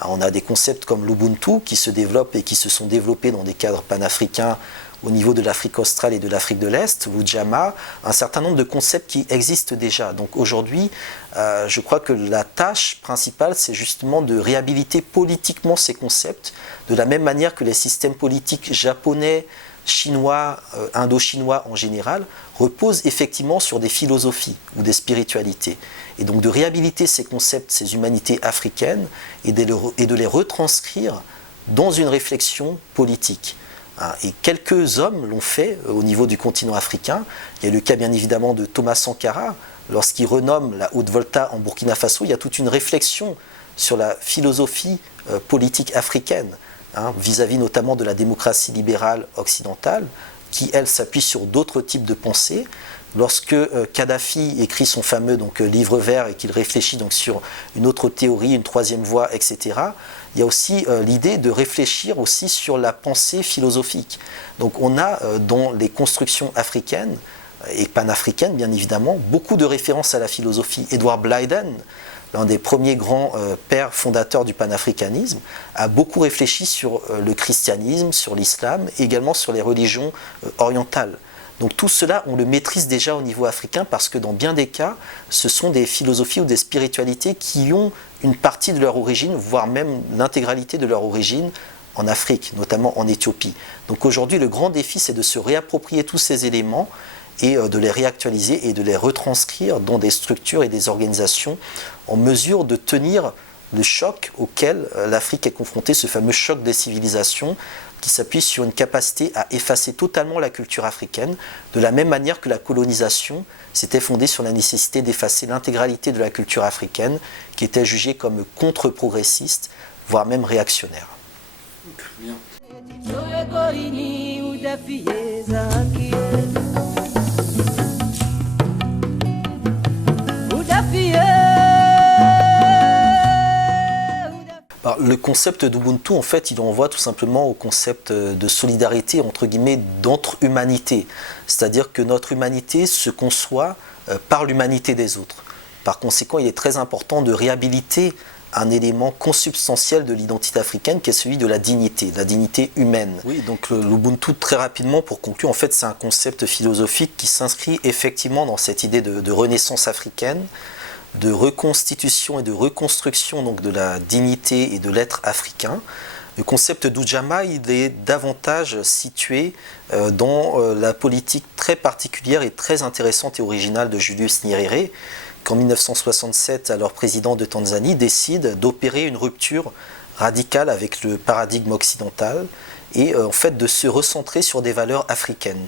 Alors, on a des concepts comme l'Ubuntu qui se développent et qui se sont développés dans des cadres panafricains au niveau de l'Afrique australe et de l'Afrique de l'Est, l'Ujamaa, un certain nombre de concepts qui existent déjà. Donc aujourd'hui, je crois que la tâche principale, c'est justement de réhabiliter politiquement ces concepts, de la même manière que les systèmes politiques japonais, chinois, indo-chinois en général, reposent effectivement sur des philosophies ou des spiritualités. Et donc de réhabiliter ces concepts, ces humanités africaines, et de les retranscrire dans une réflexion politique. Et quelques hommes l'ont fait au niveau du continent africain. Il y a le cas bien évidemment de Thomas Sankara, lorsqu'il renomme la Haute-Volta en Burkina Faso, il y a toute une réflexion sur la philosophie politique africaine, vis-à-vis notamment de la démocratie libérale occidentale, qui elle s'appuie sur d'autres types de pensées. Lorsque Kadhafi écrit son fameux livre vert et qu'il réfléchit sur une autre théorie, une troisième voie, etc., il y a aussi l'idée de réfléchir aussi sur la pensée philosophique. Donc on a dans les constructions africaines et panafricaines, bien évidemment, beaucoup de références à la philosophie. Edward Blyden, l'un des premiers grands pères fondateurs du panafricanisme, a beaucoup réfléchi sur le christianisme, sur l'islam, et également sur les religions orientales. Donc tout cela, on le maîtrise déjà au niveau africain parce que dans bien des cas, ce sont des philosophies ou des spiritualités qui ont une partie de leur origine, voire même l'intégralité de leur origine en Afrique, notamment en Éthiopie. Donc aujourd'hui, le grand défi, c'est de se réapproprier tous ces éléments et de les réactualiser et de les retranscrire dans des structures et des organisations en mesure de tenir le choc auquel l'Afrique est confrontée, ce fameux choc des civilisations qui s'appuie sur une capacité à effacer totalement la culture africaine, de la même manière que la colonisation s'était fondée sur la nécessité d'effacer l'intégralité de la culture africaine, qui était jugée comme contre-progressiste, voire même réactionnaire. Très bien. Alors, le concept d'Ubuntu, en fait, il renvoie tout simplement au concept de solidarité, entre guillemets, d'entre-humanité. C'est-à-dire que notre humanité se conçoit par l'humanité des autres. Par conséquent, il est très important de réhabiliter un élément consubstantiel de l'identité africaine qui est celui de la dignité humaine. Oui, donc l'Ubuntu, très rapidement, pour conclure, en fait, c'est un concept philosophique qui s'inscrit effectivement dans cette idée de renaissance africaine, de reconstitution et de reconstruction donc, de la dignité et de l'être africain. Le concept d'Ujamaa, il est davantage situé dans la politique très particulière et très intéressante et originale de Julius Nyerere, qu'en 1967, alors président de Tanzanie, décide d'opérer une rupture radicale avec le paradigme occidental et en fait de se recentrer sur des valeurs africaines.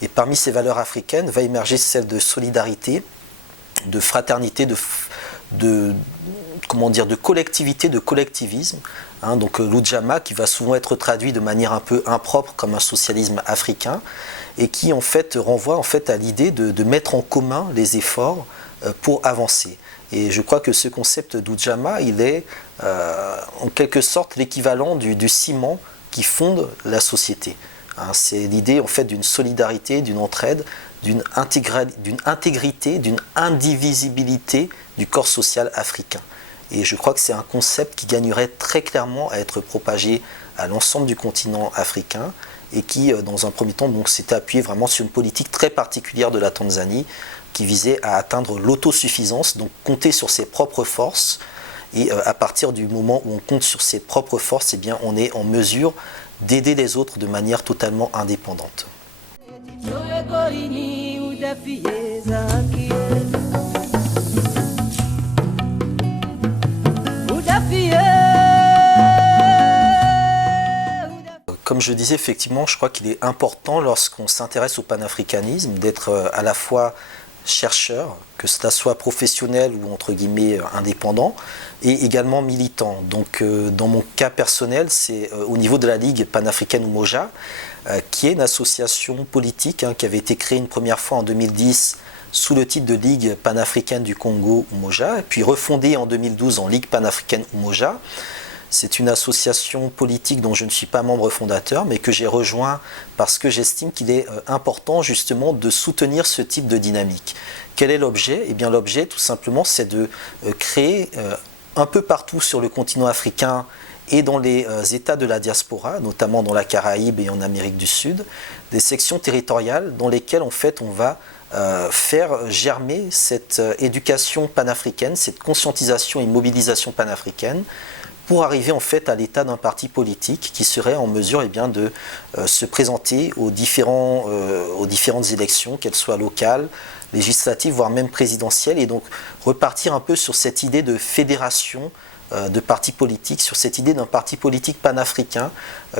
Et parmi ces valeurs africaines va émerger celle de solidarité, de fraternité, de collectivité, de collectivisme. Donc l'Ujamaa qui va souvent être traduit de manière un peu impropre comme un socialisme africain et qui en fait renvoie en fait à l'idée de mettre en commun les efforts pour avancer. Et je crois que ce concept d'Ujamaa, il est en quelque sorte l'équivalent du ciment qui fonde la société. C'est l'idée en fait d'une solidarité, d'une entraide, d'une intégrité, d'une indivisibilité du corps social africain. Et je crois que c'est un concept qui gagnerait très clairement à être propagé à l'ensemble du continent africain et qui, dans un premier temps, s'était appuyé vraiment sur une politique très particulière de la Tanzanie qui visait à atteindre l'autosuffisance, donc compter sur ses propres forces. Et à partir du moment où on compte sur ses propres forces, eh bien, on est en mesure d'aider les autres de manière totalement indépendante. Comme je disais, effectivement, je crois qu'il est important lorsqu'on s'intéresse au panafricanisme d'être à la fois chercheur, que cela soit professionnel ou entre guillemets indépendant, et également militant. Donc dans mon cas personnel, c'est au niveau de la Ligue panafricaine Umoja, qui est une association politique qui avait été créée une première fois en 2010 sous le titre de Ligue panafricaine du Congo Umoja, puis refondée en 2012 en Ligue panafricaine Umoja. C'est une association politique dont je ne suis pas membre fondateur, mais que j'ai rejoint parce que j'estime qu'il est important justement de soutenir ce type de dynamique. Quel est l'objet ? Eh bien l'objet tout simplement c'est de créer un peu partout sur le continent africain et dans les États de la diaspora, notamment dans la Caraïbe et en Amérique du Sud, des sections territoriales dans lesquelles en fait on va faire germer cette éducation panafricaine, cette conscientisation et mobilisation panafricaine, pour arriver en fait à l'état d'un parti politique qui serait en mesure de se présenter aux différentes élections, qu'elles soient locales, législatives, voire même présidentielles, et donc repartir un peu sur cette idée de fédération de partis politiques, sur cette idée d'un parti politique panafricain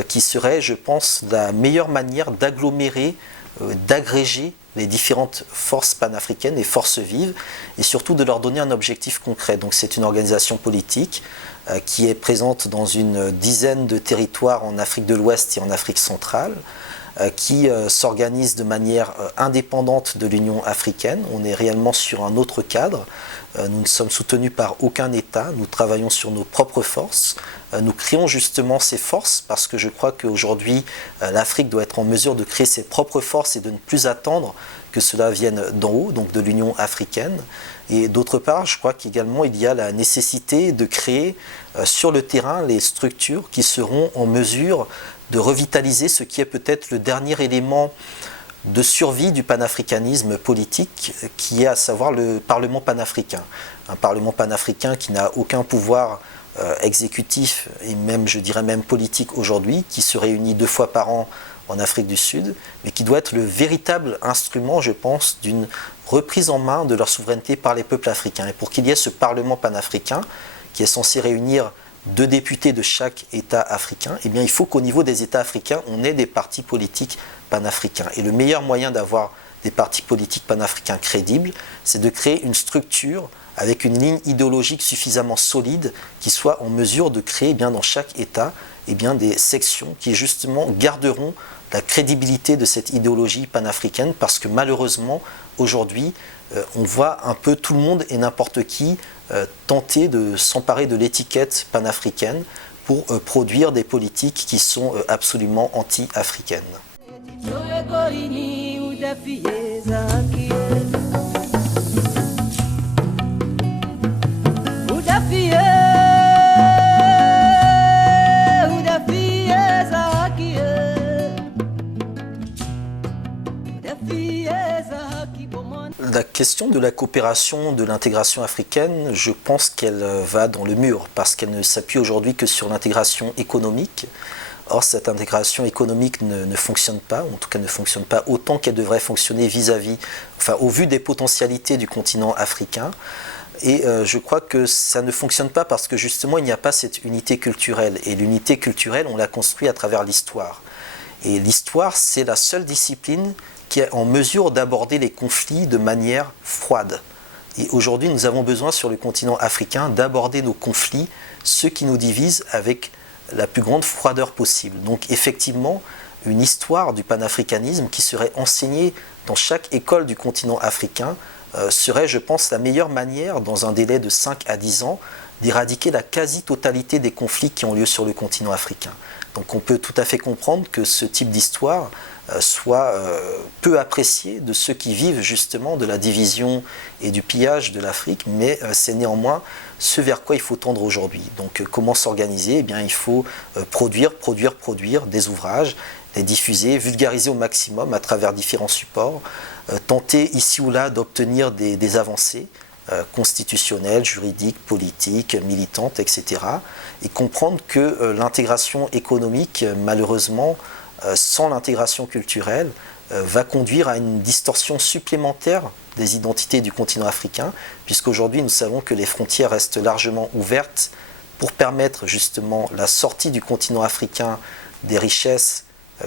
qui serait, je pense, la meilleure manière d'agglomérer, d'agréger les différentes forces panafricaines, les forces vives, et surtout de leur donner un objectif concret. Donc c'est une organisation politique qui est présente dans une dizaine de territoires en Afrique de l'Ouest et en Afrique centrale, qui s'organise de manière indépendante de l'Union africaine. On est réellement sur un autre cadre. Nous ne sommes soutenus par aucun État, nous travaillons sur nos propres forces. Nous créons justement ces forces parce que je crois qu'aujourd'hui, l'Afrique doit être en mesure de créer ses propres forces et de ne plus attendre que cela vienne d'en haut, donc de l'Union africaine. Et d'autre part, je crois qu'également il y a la nécessité de créer sur le terrain les structures qui seront en mesure de revitaliser ce qui est peut-être le dernier élément de survie du panafricanisme politique, qui est à savoir le Parlement panafricain. Un Parlement panafricain qui n'a aucun pouvoir exécutif et même, je dirais même politique aujourd'hui, qui se réunit 2 fois par an en Afrique du Sud, mais qui doit être le véritable instrument, je pense, d'une reprise en main de leur souveraineté par les peuples africains. Et pour qu'il y ait ce Parlement panafricain, qui est censé réunir 2 députés de chaque État africain, eh bien, il faut qu'au niveau des États africains, on ait des partis politiques panafricains. Et le meilleur moyen d'avoir des partis politiques panafricains crédibles, c'est de créer une structure avec une ligne idéologique suffisamment solide qui soit en mesure de créer eh bien, dans chaque État eh bien, des sections qui justement garderont la crédibilité de cette idéologie panafricaine, parce que malheureusement, aujourd'hui, on voit un peu tout le monde et n'importe qui tenter de s'emparer de l'étiquette panafricaine pour produire des politiques qui sont absolument anti-africaines. La question de la coopération, de l'intégration africaine, je pense qu'elle va dans le mur, parce qu'elle ne s'appuie aujourd'hui que sur l'intégration économique. Or, cette intégration économique ne fonctionne pas, ou en tout cas ne fonctionne pas autant qu'elle devrait fonctionner au vu des potentialités du continent africain. Et je crois que ça ne fonctionne pas parce que justement il n'y a pas cette unité culturelle. Et l'unité culturelle, on l'a construite à travers l'histoire. Et l'histoire, c'est la seule discipline qui est en mesure d'aborder les conflits de manière froide. Et aujourd'hui, nous avons besoin sur le continent africain d'aborder nos conflits, ceux qui nous divisent, avec la plus grande froideur possible. Donc effectivement, une histoire du panafricanisme qui serait enseignée dans chaque école du continent africain serait, je pense, la meilleure manière, dans un délai de 5 à 10 ans, d'éradiquer la quasi-totalité des conflits qui ont lieu sur le continent africain. Donc on peut tout à fait comprendre que ce type d'histoire soit peu apprécié de ceux qui vivent justement de la division et du pillage de l'Afrique, mais c'est néanmoins ce vers quoi il faut tendre aujourd'hui. Donc comment s'organiser? Eh bien, il faut produire des ouvrages, les diffuser, vulgariser au maximum à travers différents supports, tenter ici ou là d'obtenir des avancées constitutionnelles, juridiques, politiques, militantes, etc. Et comprendre que l'intégration économique, malheureusement, sans l'intégration culturelle, va conduire à une distorsion supplémentaire des identités du continent africain, puisqu'aujourd'hui nous savons que les frontières restent largement ouvertes pour permettre justement la sortie du continent africain des richesses,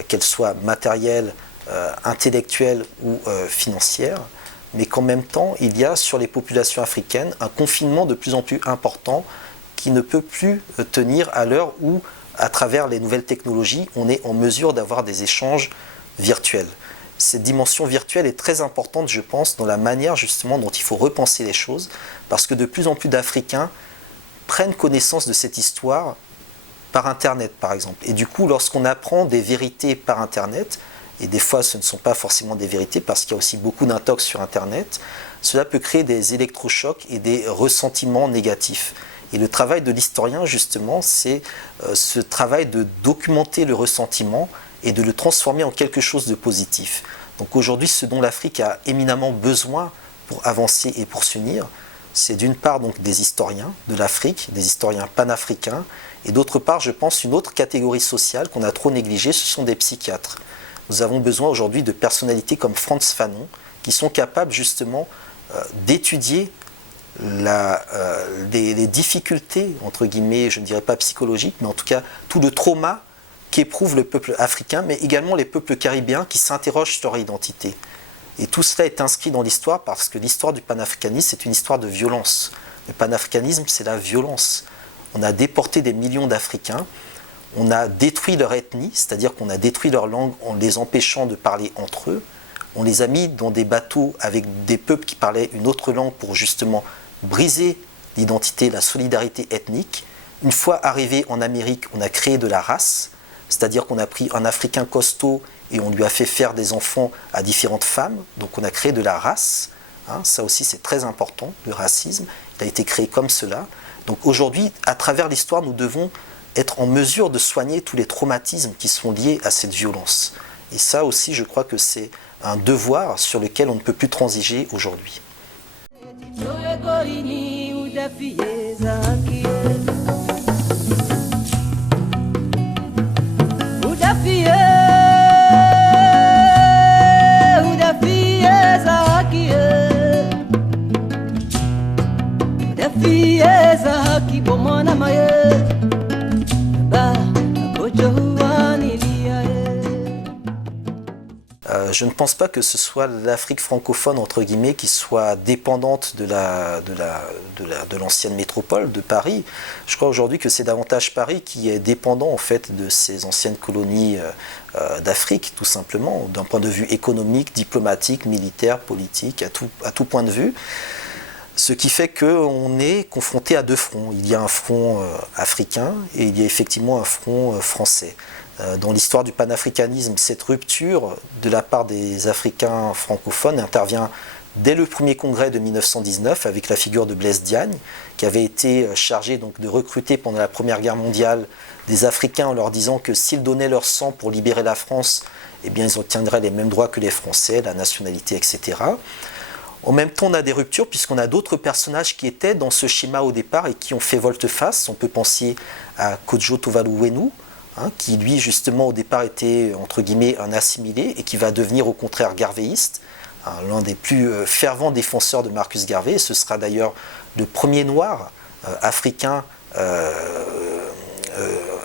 qu'elles soient matérielles, intellectuelles ou financières, mais qu'en même temps il y a sur les populations africaines un confinement de plus en plus important qui ne peut plus tenir à l'heure où, à travers les nouvelles technologies, on est en mesure d'avoir des échanges virtuels. Cette dimension virtuelle est très importante, je pense, dans la manière justement dont il faut repenser les choses, parce que de plus en plus d'Africains prennent connaissance de cette histoire par Internet, par exemple. Et du coup, lorsqu'on apprend des vérités par Internet, et des fois ce ne sont pas forcément des vérités, parce qu'il y a aussi beaucoup d'intox sur Internet, cela peut créer des électrochocs et des ressentiments négatifs. Et le travail de l'historien, justement, c'est ce travail de documenter le ressentiment et de le transformer en quelque chose de positif. Donc aujourd'hui, ce dont l'Afrique a éminemment besoin pour avancer et pour s'unir, c'est d'une part donc des historiens de l'Afrique, des historiens panafricains, et d'autre part, je pense, une autre catégorie sociale qu'on a trop négligée, ce sont des psychiatres. Nous avons besoin aujourd'hui de personnalités comme Frantz Fanon, qui sont capables justement d'étudier les difficultés, entre guillemets, je ne dirais pas psychologiques, mais en tout cas tout le trauma qu'éprouve le peuple africain, mais également les peuples caribéens qui s'interrogent sur leur identité. Et tout cela est inscrit dans l'histoire parce que l'histoire du panafricanisme, c'est une histoire de violence. Le panafricanisme, c'est la violence. On a déporté des millions d'Africains, on a détruit leur ethnie, c'est-à-dire qu'on a détruit leur langue en les empêchant de parler entre eux. On les a mis dans des bateaux avec des peuples qui parlaient une autre langue pour justement briser l'identité, la solidarité ethnique. Une fois arrivé en Amérique, on a créé de la race, c'est-à-dire qu'on a pris un Africain costaud et on lui a fait faire des enfants à différentes femmes, donc on a créé de la race. Ça aussi c'est très important, le racisme, il a été créé comme cela. Donc aujourd'hui, à travers l'histoire, nous devons être en mesure de soigner tous les traumatismes qui sont liés à cette violence. Et ça aussi, je crois que c'est un devoir sur lequel on ne peut plus transiger aujourd'hui. Fieza haki bomona maye Je ne pense pas que ce soit l'Afrique francophone, entre guillemets, qui soit dépendante de l'ancienne métropole de Paris. Je crois aujourd'hui que c'est davantage Paris qui est dépendant en fait de ces anciennes colonies d'Afrique, tout simplement, d'un point de vue économique, diplomatique, militaire, politique, à tout point de vue. Ce qui fait qu'on est confronté à deux fronts. Il y a un front africain et il y a effectivement un front français. Dans l'histoire du panafricanisme, cette rupture de la part des Africains francophones intervient dès le premier congrès de 1919 avec la figure de Blaise Diagne, qui avait été chargé donc, de recruter pendant la Première Guerre mondiale des Africains en leur disant que s'ils donnaient leur sang pour libérer la France, eh bien, ils obtiendraient les mêmes droits que les Français, la nationalité, etc. En même temps, on a des ruptures puisqu'on a d'autres personnages qui étaient dans ce schéma au départ et qui ont fait volte-face. On peut penser à Kodjo Tovalu-Wenu, qui lui justement au départ était entre guillemets un assimilé et qui va devenir au contraire garvéiste, l'un des plus fervents défenseurs de Marcus Garvey. Et ce sera d'ailleurs le premier noir africain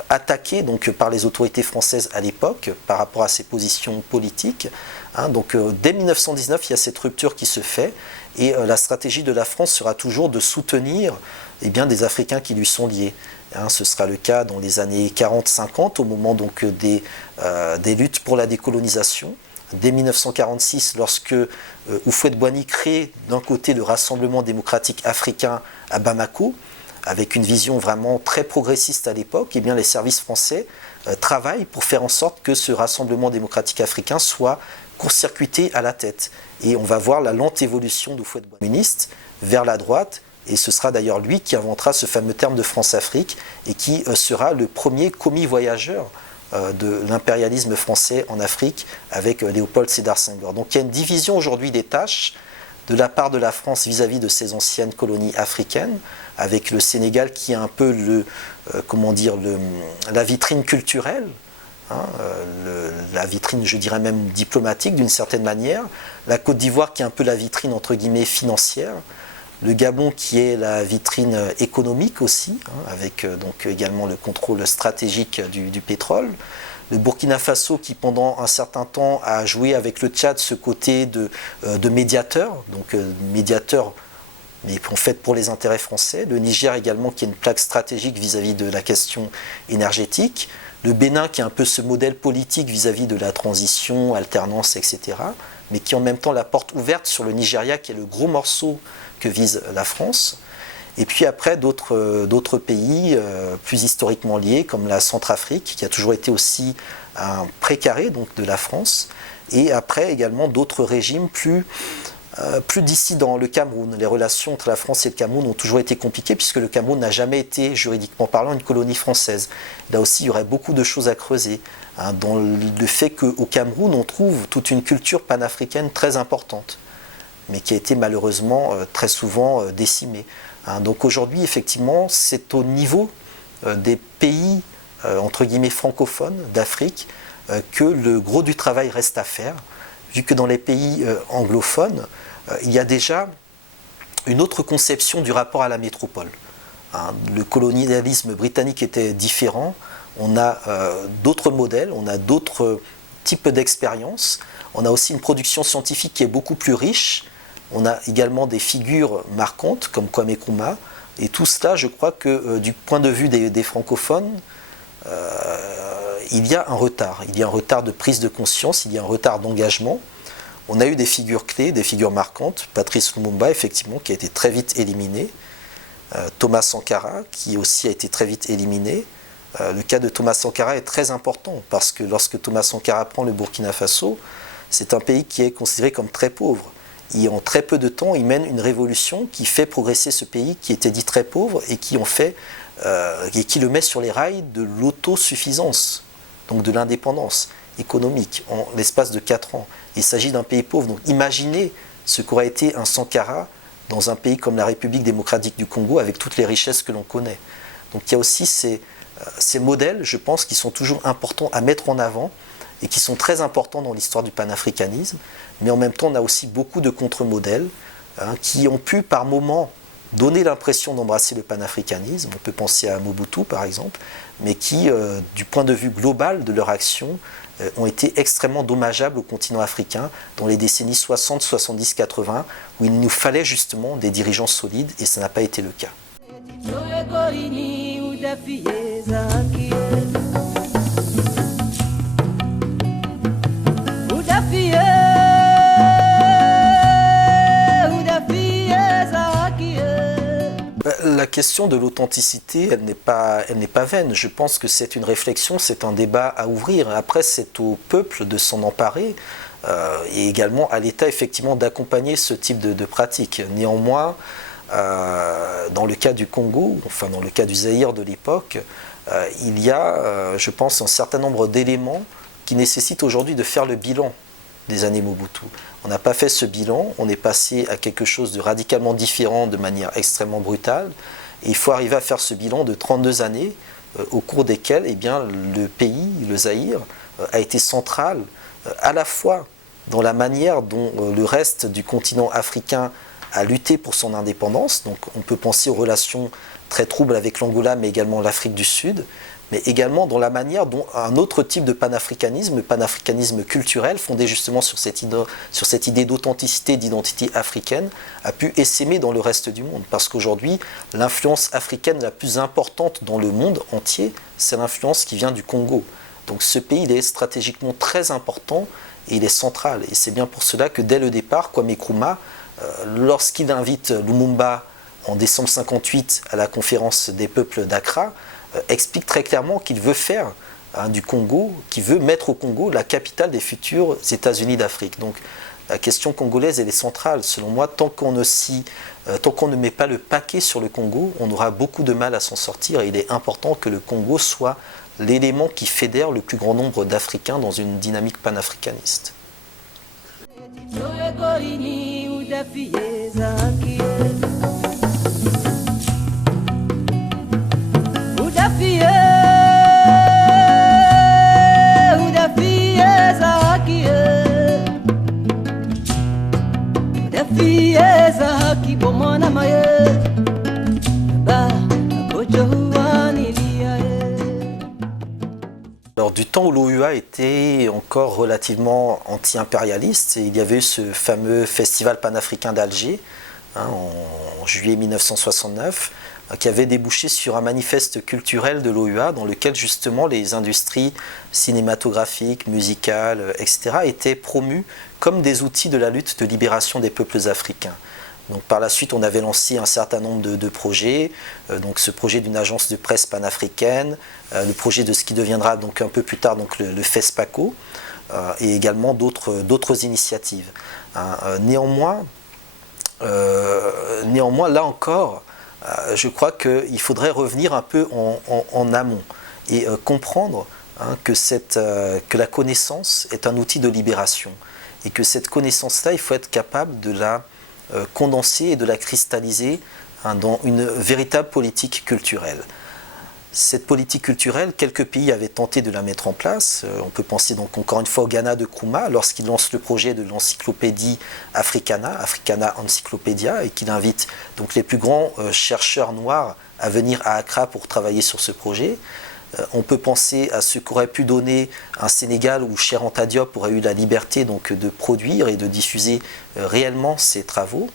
attaqué donc, par les autorités françaises à l'époque par rapport à ses positions politiques. Donc dès 1919, il y a cette rupture qui se fait et la stratégie de la France sera toujours de soutenir des Africains qui lui sont liés. Ce sera le cas dans les années 40-50, au moment donc, des luttes pour la décolonisation. Dès 1946, lorsque Houphouët-Boigny crée d'un côté le Rassemblement démocratique africain à Bamako, avec une vision vraiment très progressiste à l'époque, les services français travaillent pour faire en sorte que ce Rassemblement démocratique africain soit court-circuité à la tête. Et on va voir la lente évolution d'Houphouët-Boigny vers la droite, et ce sera d'ailleurs lui qui inventera ce fameux terme de France-Afrique et qui sera le premier commis voyageur de l'impérialisme français en Afrique avec Léopold Sédar Senghor. Donc il y a une division aujourd'hui des tâches de la part de la France vis-à-vis de ces anciennes colonies africaines, avec le Sénégal qui est un peu la vitrine culturelle, la vitrine, je dirais même diplomatique d'une certaine manière, la Côte d'Ivoire qui est un peu la vitrine entre guillemets financière, le Gabon qui est la vitrine économique aussi, avec donc également le contrôle stratégique du pétrole, le Burkina Faso qui pendant un certain temps a joué avec le Tchad ce côté de médiateur, donc médiateur mais en fait pour les intérêts français, le Niger également qui est une plaque stratégique vis-à-vis de la question énergétique, le Bénin qui est un peu ce modèle politique vis-à-vis de la transition, alternance, etc., mais qui en même temps la porte ouverte sur le Nigeria qui est le gros morceau que vise la France. Et puis après d'autres pays plus historiquement liés comme la Centrafrique qui a toujours été aussi un précaré donc, de la France, et après également d'autres régimes plus dissidents. Le Cameroun, les relations entre la France et le Cameroun ont toujours été compliquées puisque le Cameroun n'a jamais été juridiquement parlant une colonie française. Là aussi il y aurait beaucoup de choses à creuser dans le fait qu'au Cameroun on trouve toute une culture panafricaine très importante mais qui a été malheureusement très souvent décimée. Donc aujourd'hui, effectivement, c'est au niveau des pays, entre guillemets, francophones d'Afrique, que le gros du travail reste à faire, vu que dans les pays anglophones, il y a déjà une autre conception du rapport à la métropole. Le colonialisme britannique était différent, on a d'autres modèles, on a d'autres types d'expériences, on a aussi une production scientifique qui est beaucoup plus riche. On a également des figures marquantes comme Kwame Nkrumah. Et tout cela, je crois que du point de vue des francophones, il y a un retard. Il y a un retard de prise de conscience, il y a un retard d'engagement. On a eu des figures clés, des figures marquantes. Patrice Lumumba, effectivement, qui a été très vite éliminé. Thomas Sankara, qui aussi a été très vite éliminé. Le cas de Thomas Sankara est très important parce que lorsque Thomas Sankara prend le Burkina Faso, c'est un pays qui est considéré comme très pauvre. Et en très peu de temps, il mène une révolution qui fait progresser ce pays qui était dit très pauvre et qui le met sur les rails de l'autosuffisance, donc de l'indépendance économique en l'espace de 4 ans. Il s'agit d'un pays pauvre. Donc imaginez ce qu'aurait été un Sankara dans un pays comme la République démocratique du Congo avec toutes les richesses que l'on connaît. Donc il y a aussi ces modèles, je pense, qui sont toujours importants à mettre en avant et qui sont très importants dans l'histoire du panafricanisme, mais en même temps on a aussi beaucoup de contre-modèles qui ont pu par moments donner l'impression d'embrasser le panafricanisme. On peut penser à Mobutu par exemple, mais qui, du point de vue global de leur action, ont été extrêmement dommageables au continent africain dans les décennies 60, 70, 80, où il nous fallait justement des dirigeants solides, et ça n'a pas été le cas. La question de l'authenticité, elle n'est pas vaine. Je pense que c'est une réflexion, c'est un débat à ouvrir. Après, c'est au peuple de s'en emparer et également à l'État, effectivement, d'accompagner ce type de pratique. Néanmoins, dans le cas du Congo, enfin dans le cas du Zaïre de l'époque, il y a, je pense, un certain nombre d'éléments qui nécessitent aujourd'hui de faire le bilan des années Mobutu. On n'a pas fait ce bilan, on est passé à quelque chose de radicalement différent de manière extrêmement brutale. Et il faut arriver à faire ce bilan de 32 années au cours desquelles eh bien, le pays, le Zaïre, a été central à la fois dans la manière dont le reste du continent africain a lutté pour son indépendance. Donc on peut penser aux relations très troubles avec l'Angola, mais également l'Afrique du Sud, mais également dans la manière dont un autre type de panafricanisme, le panafricanisme culturel, fondé justement sur cette idée d'authenticité, d'identité africaine, a pu essaimer dans le reste du monde. Parce qu'aujourd'hui, l'influence africaine la plus importante dans le monde entier, c'est l'influence qui vient du Congo. Donc ce pays, il est stratégiquement très important et il est central. Et c'est bien pour cela que dès le départ, Kwame Nkrumah, lorsqu'il invite Lumumba en décembre 1958 à la conférence des peuples d'Accra, explique très clairement qu'il veut faire du Congo, qu'il veut mettre au Congo la capitale des futurs États-Unis d'Afrique. Donc la question congolaise, elle est centrale. Selon moi, tant qu'on ne met pas le paquet sur le Congo, on aura beaucoup de mal à s'en sortir. Et il est important que le Congo soit l'élément qui fédère le plus grand nombre d'Africains dans une dynamique panafricaniste. Alors, du temps où l'OUA était encore relativement anti-impérialiste, il y avait eu ce fameux festival panafricain d'Alger en juillet 1969, qui avait débouché sur un manifeste culturel de l'OUA dans lequel justement les industries cinématographiques, musicales, etc. étaient promues comme des outils de la lutte de libération des peuples africains. Donc, par la suite, on avait lancé un certain nombre de projets, donc ce projet d'une agence de presse panafricaine, le projet de ce qui deviendra donc un peu plus tard donc le FESPACO, et également d'autres initiatives. Néanmoins, là encore, je crois qu'il faudrait revenir un peu en amont et comprendre que la connaissance est un outil de libération et que cette connaissance-là, il faut être capable de la condenser et de la cristalliser dans une véritable politique culturelle. Cette politique culturelle, quelques pays avaient tenté de la mettre en place. On peut penser donc encore une fois au Ghana de Nkrumah lorsqu'il lance le projet de l'encyclopédie Africana Encyclopedia, et qu'il invite donc les plus grands chercheurs noirs à venir à Accra pour travailler sur ce projet. On peut penser à ce qu'aurait pu donner un Sénégal où Cheikh Anta Diop aurait eu la liberté donc de produire et de diffuser réellement ses travaux.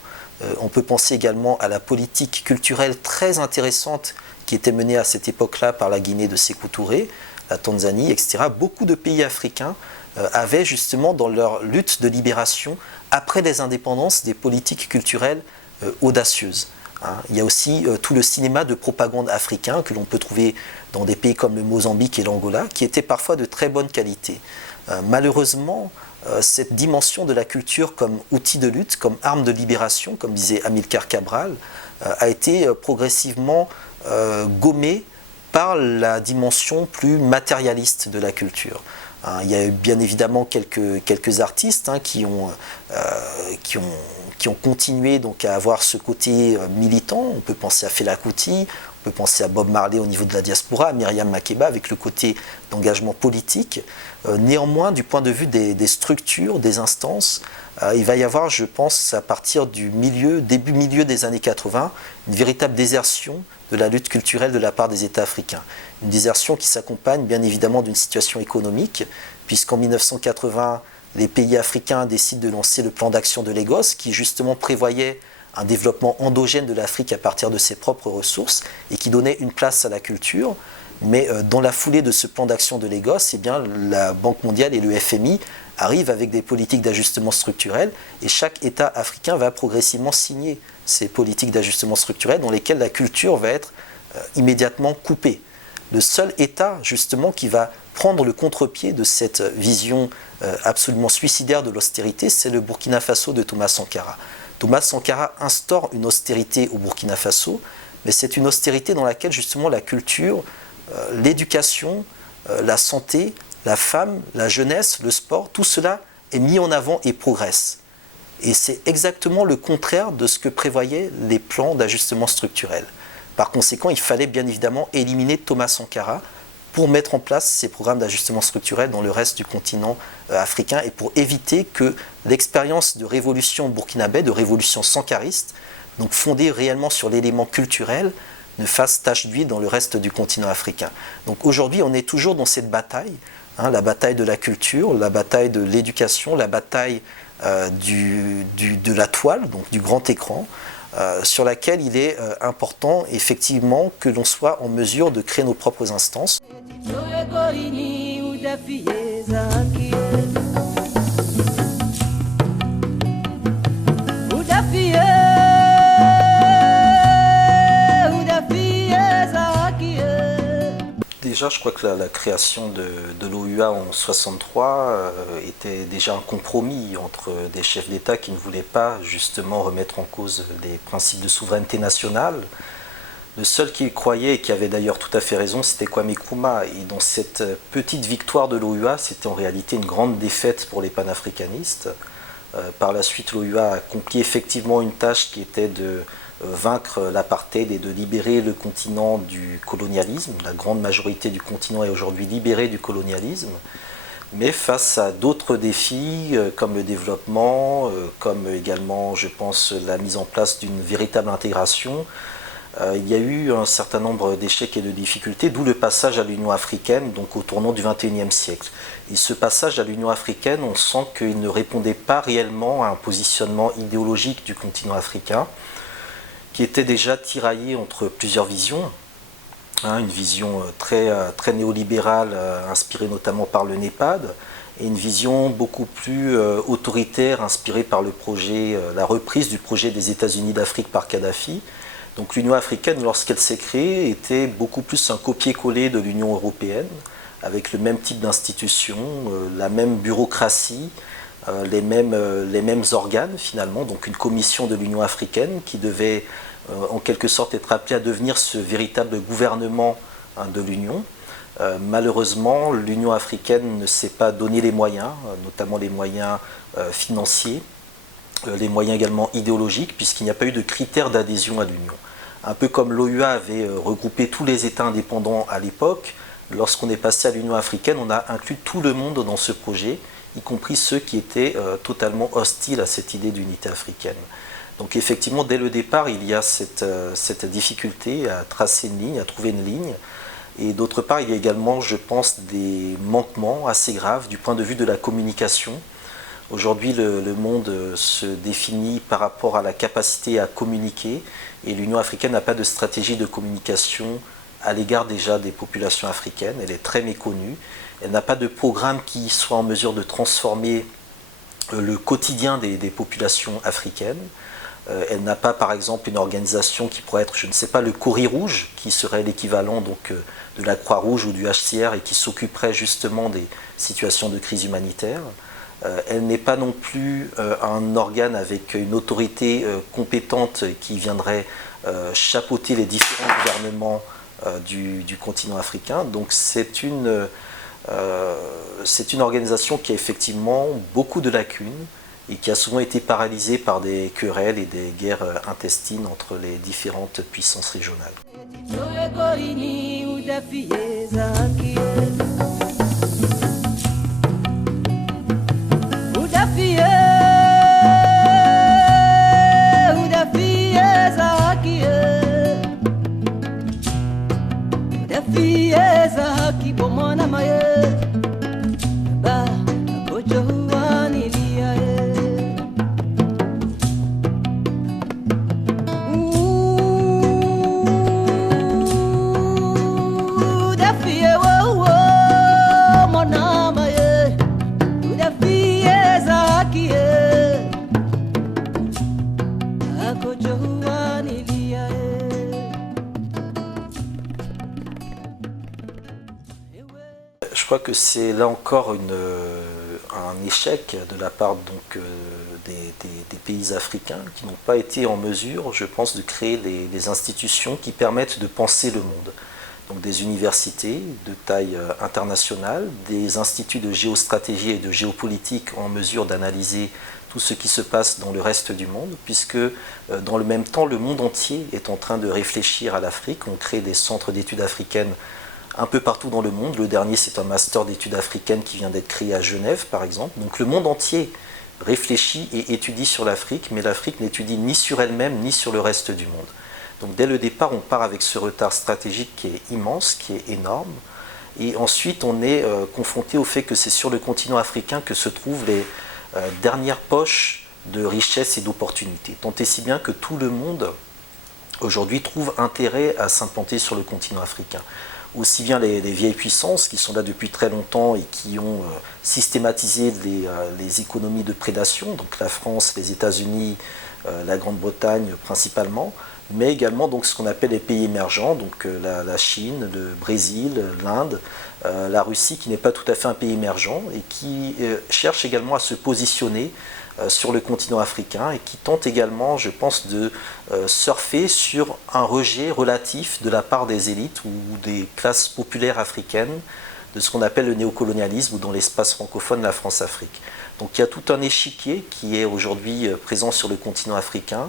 On peut penser également à la politique culturelle très intéressante qui était menée à cette époque-là par la Guinée de Sékou Touré, la Tanzanie, etc. Beaucoup de pays africains avaient justement dans leur lutte de libération, après les indépendances, des politiques culturelles audacieuses. Il y a aussi tout le cinéma de propagande africain que l'on peut trouver dans des pays comme le Mozambique et l'Angola, qui était parfois de très bonne qualité. Malheureusement, cette dimension de la culture comme outil de lutte, comme arme de libération, comme disait Amilcar Cabral, a été progressivement gommée par la dimension plus matérialiste de la culture. Il y a eu bien évidemment quelques artistes qui ont continué donc à avoir ce côté militant. On peut penser à Fela Kuti, on peut penser à Bob Marley au niveau de la diaspora, à Myriam Makeba avec le côté d'engagement politique. Néanmoins, du point de vue des structures, des instances, il va y avoir, je pense, à partir du début-milieu des années 80, une véritable désertion de la lutte culturelle de la part des États africains. Une désertion qui s'accompagne bien évidemment d'une situation économique puisqu'en 1980, les pays africains décident de lancer le plan d'action de Lagos, qui justement prévoyait un développement endogène de l'Afrique à partir de ses propres ressources et qui donnait une place à la culture. Mais dans la foulée de ce plan d'action de Lagos, eh bien, la Banque mondiale et le FMI arrivent avec des politiques d'ajustement structurel et chaque État africain va progressivement signer ces politiques d'ajustement structurel dans lesquelles la culture va être immédiatement coupée. Le seul État justement qui va prendre le contre-pied de cette vision absolument suicidaire de l'austérité, c'est le Burkina Faso de Thomas Sankara. Thomas Sankara instaure une austérité au Burkina Faso, mais c'est une austérité dans laquelle justement la culture, l'éducation, la santé, la femme, la jeunesse, le sport, tout cela est mis en avant et progresse. Et c'est exactement le contraire de ce que prévoyaient les plans d'ajustement structurel. Par conséquent, il fallait bien évidemment éliminer Thomas Sankara pour mettre en place ces programmes d'ajustement structurel dans le reste du continent africain et pour éviter que l'expérience de révolution burkinabé, de révolution sankariste, donc fondée réellement sur l'élément culturel, ne fasse tache d'huile dans le reste du continent africain. Donc aujourd'hui, on est toujours dans cette bataille, la bataille de la culture, la bataille de l'éducation, la bataille de la toile, donc du grand écran, sur laquelle il est important effectivement que l'on soit en mesure de créer nos propres instances. Déjà, je crois que la création de l'OUA en 1963 était déjà un compromis entre des chefs d'État qui ne voulaient pas justement remettre en cause les principes de souveraineté nationale. Le seul qui y croyait et qui avait d'ailleurs tout à fait raison, c'était Kwame Nkrumah. Et dans cette petite victoire de l'OUA, c'était en réalité une grande défaite pour les panafricanistes. Par la suite, l'OUA a accompli effectivement une tâche qui était de vaincre l'apartheid et de libérer le continent du colonialisme. La grande majorité du continent est aujourd'hui libérée du colonialisme, mais face à d'autres défis comme le développement, comme également, je pense, la mise en place d'une véritable intégration, il y a eu un certain nombre d'échecs et de difficultés, d'où le passage à l'Union africaine, donc au tournant du XXIe siècle. Et ce passage à l'Union africaine, on sent qu'il ne répondait pas réellement à un positionnement idéologique du continent africain, qui était déjà tiraillé entre plusieurs visions. Une vision très néolibérale, inspirée notamment par le NEPAD, et une vision beaucoup plus autoritaire, inspirée par le projet, la reprise du projet des États-Unis d'Afrique par Kadhafi. Donc l'Union africaine, lorsqu'elle s'est créée, était beaucoup plus un copier-coller de l'Union européenne, avec le même type d'institutions, la même bureaucratie, les mêmes organes finalement, donc une commission de l'Union africaine qui devait en quelque sorte être appelée à devenir ce véritable gouvernement de l'Union. Malheureusement, l'Union africaine ne s'est pas donné les moyens, notamment les moyens financiers, les moyens également idéologiques, puisqu'il n'y a pas eu de critères d'adhésion à l'Union. Un peu comme l'OUA avait regroupé tous les États indépendants à l'époque, lorsqu'on est passé à l'Union africaine, on a inclus tout le monde dans ce projet, y compris ceux qui étaient totalement hostiles à cette idée d'unité africaine. Donc effectivement, dès le départ, il y a cette difficulté à tracer une ligne, à trouver une ligne. Et d'autre part, il y a également, je pense, des manquements assez graves du point de vue de la communication. Aujourd'hui, le monde se définit par rapport à la capacité à communiquer et l'Union africaine n'a pas de stratégie de communication à l'égard déjà des populations africaines. Elle est très méconnue. Elle n'a pas de programme qui soit en mesure de transformer le quotidien des populations africaines. Elle n'a pas, par exemple, une organisation qui pourrait être, je ne sais pas, le Courrier Rouge, qui serait l'équivalent donc de la Croix-Rouge ou du HCR et qui s'occuperait justement des situations de crise humanitaire. Elle n'est pas non plus un organe avec une autorité compétente qui viendrait chapeauter les différents gouvernements du continent africain. Donc c'est une organisation qui a effectivement beaucoup de lacunes et qui a souvent été paralysée par des querelles et des guerres intestines entre les différentes puissances régionales. crois que c'est là encore un échec de la part des pays africains qui n'ont pas été en mesure, je pense, de créer des institutions qui permettent de penser le monde. Donc des universités de taille internationale, des instituts de géostratégie et de géopolitique en mesure d'analyser tout ce qui se passe dans le reste du monde, puisque dans le même temps, le monde entier est en train de réfléchir à l'Afrique. On crée des centres d'études africaines un peu partout dans le monde. Le dernier, c'est un master d'études africaines qui vient d'être créé à Genève, par exemple. Donc le monde entier réfléchit et étudie sur l'Afrique, mais l'Afrique n'étudie ni sur elle-même, ni sur le reste du monde. Donc dès le départ, on part avec ce retard stratégique qui est immense, qui est énorme. Et ensuite, on est confronté au fait que c'est sur le continent africain que se trouvent les dernières poches de richesse et d'opportunités. Tant et si bien que tout le monde, aujourd'hui, trouve intérêt à s'implanter sur le continent africain. Aussi bien les vieilles puissances qui sont là depuis très longtemps et qui ont systématisé les économies de prédation, donc la France, les États-Unis, la Grande-Bretagne principalement, mais également donc, ce qu'on appelle les pays émergents, donc la Chine, le Brésil, l'Inde, la Russie qui n'est pas tout à fait un pays émergent et qui cherche également à se positionner sur le continent africain et qui tente également, je pense, de surfer sur un rejet relatif de la part des élites ou des classes populaires africaines de ce qu'on appelle le néocolonialisme ou dans l'espace francophone la France-Afrique. Donc il y a tout un échiquier qui est aujourd'hui présent sur le continent africain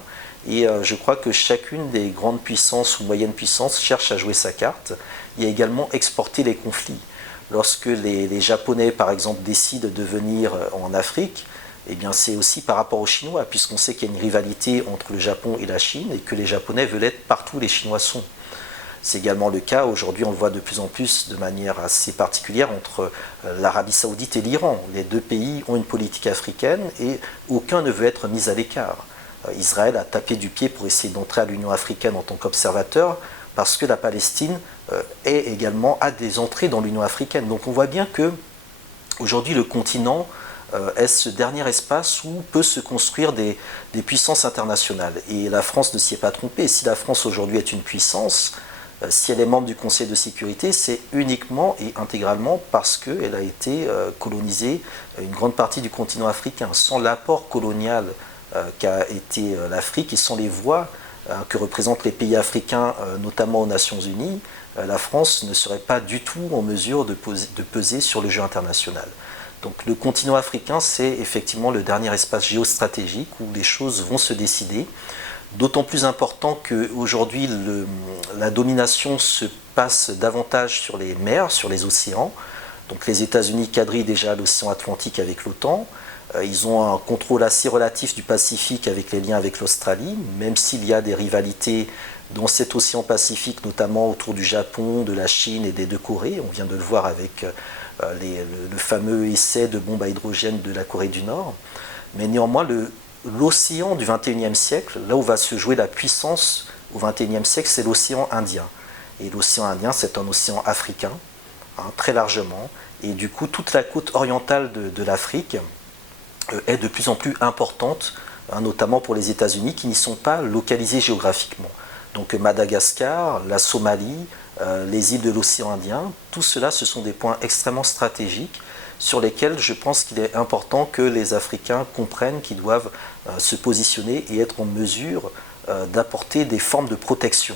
et je crois que chacune des grandes puissances ou moyennes puissances cherche à jouer sa carte. Il y a également exporter les conflits. Lorsque les Japonais, par exemple, décident de venir en Afrique, eh bien, c'est aussi par rapport aux Chinois, puisqu'on sait qu'il y a une rivalité entre le Japon et la Chine et que les Japonais veulent être partout où les Chinois sont. C'est également le cas, aujourd'hui on le voit de plus en plus de manière assez particulière entre l'Arabie Saoudite et l'Iran. Les deux pays ont une politique africaine et aucun ne veut être mis à l'écart. Israël a tapé du pied pour essayer d'entrer à l'Union africaine en tant qu'observateur parce que la Palestine a des entrées dans l'Union africaine. Donc on voit bien que aujourd'hui le continent est ce dernier espace où peut se construire des puissances internationales. Et la France ne s'y est pas trompée. Si la France aujourd'hui est une puissance, si elle est membre du Conseil de sécurité, c'est uniquement et intégralement parce qu'elle a été colonisée une grande partie du continent africain. Sans l'apport colonial qu'a été l'Afrique et sans les voix que représentent les pays africains, notamment aux Nations Unies, la France ne serait pas du tout en mesure de peser sur le jeu international. Donc le continent africain, c'est effectivement le dernier espace géostratégique où les choses vont se décider. D'autant plus important qu'aujourd'hui, la domination se passe davantage sur les mers, sur les océans. Donc les États-Unis quadrillent déjà l'océan Atlantique avec l'OTAN. Ils ont un contrôle assez relatif du Pacifique avec les liens avec l'Australie, même s'il y a des rivalités dans cet océan Pacifique, notamment autour du Japon, de la Chine et des deux Corées. On vient de le voir avec le fameux essai de bombe à hydrogène de la Corée du Nord. Mais néanmoins, l'océan du XXIe siècle, là où va se jouer la puissance au XXIe siècle, c'est l'océan Indien. Et l'océan Indien, c'est un océan africain, très largement. Et du coup, toute la côte orientale de l'Afrique est de plus en plus importante, notamment pour les États-Unis, qui n'y sont pas localisés géographiquement. Donc Madagascar, la Somalie, les îles de l'océan Indien, tout cela, ce sont des points extrêmement stratégiques sur lesquels je pense qu'il est important que les Africains comprennent qu'ils doivent se positionner et être en mesure d'apporter des formes de protection.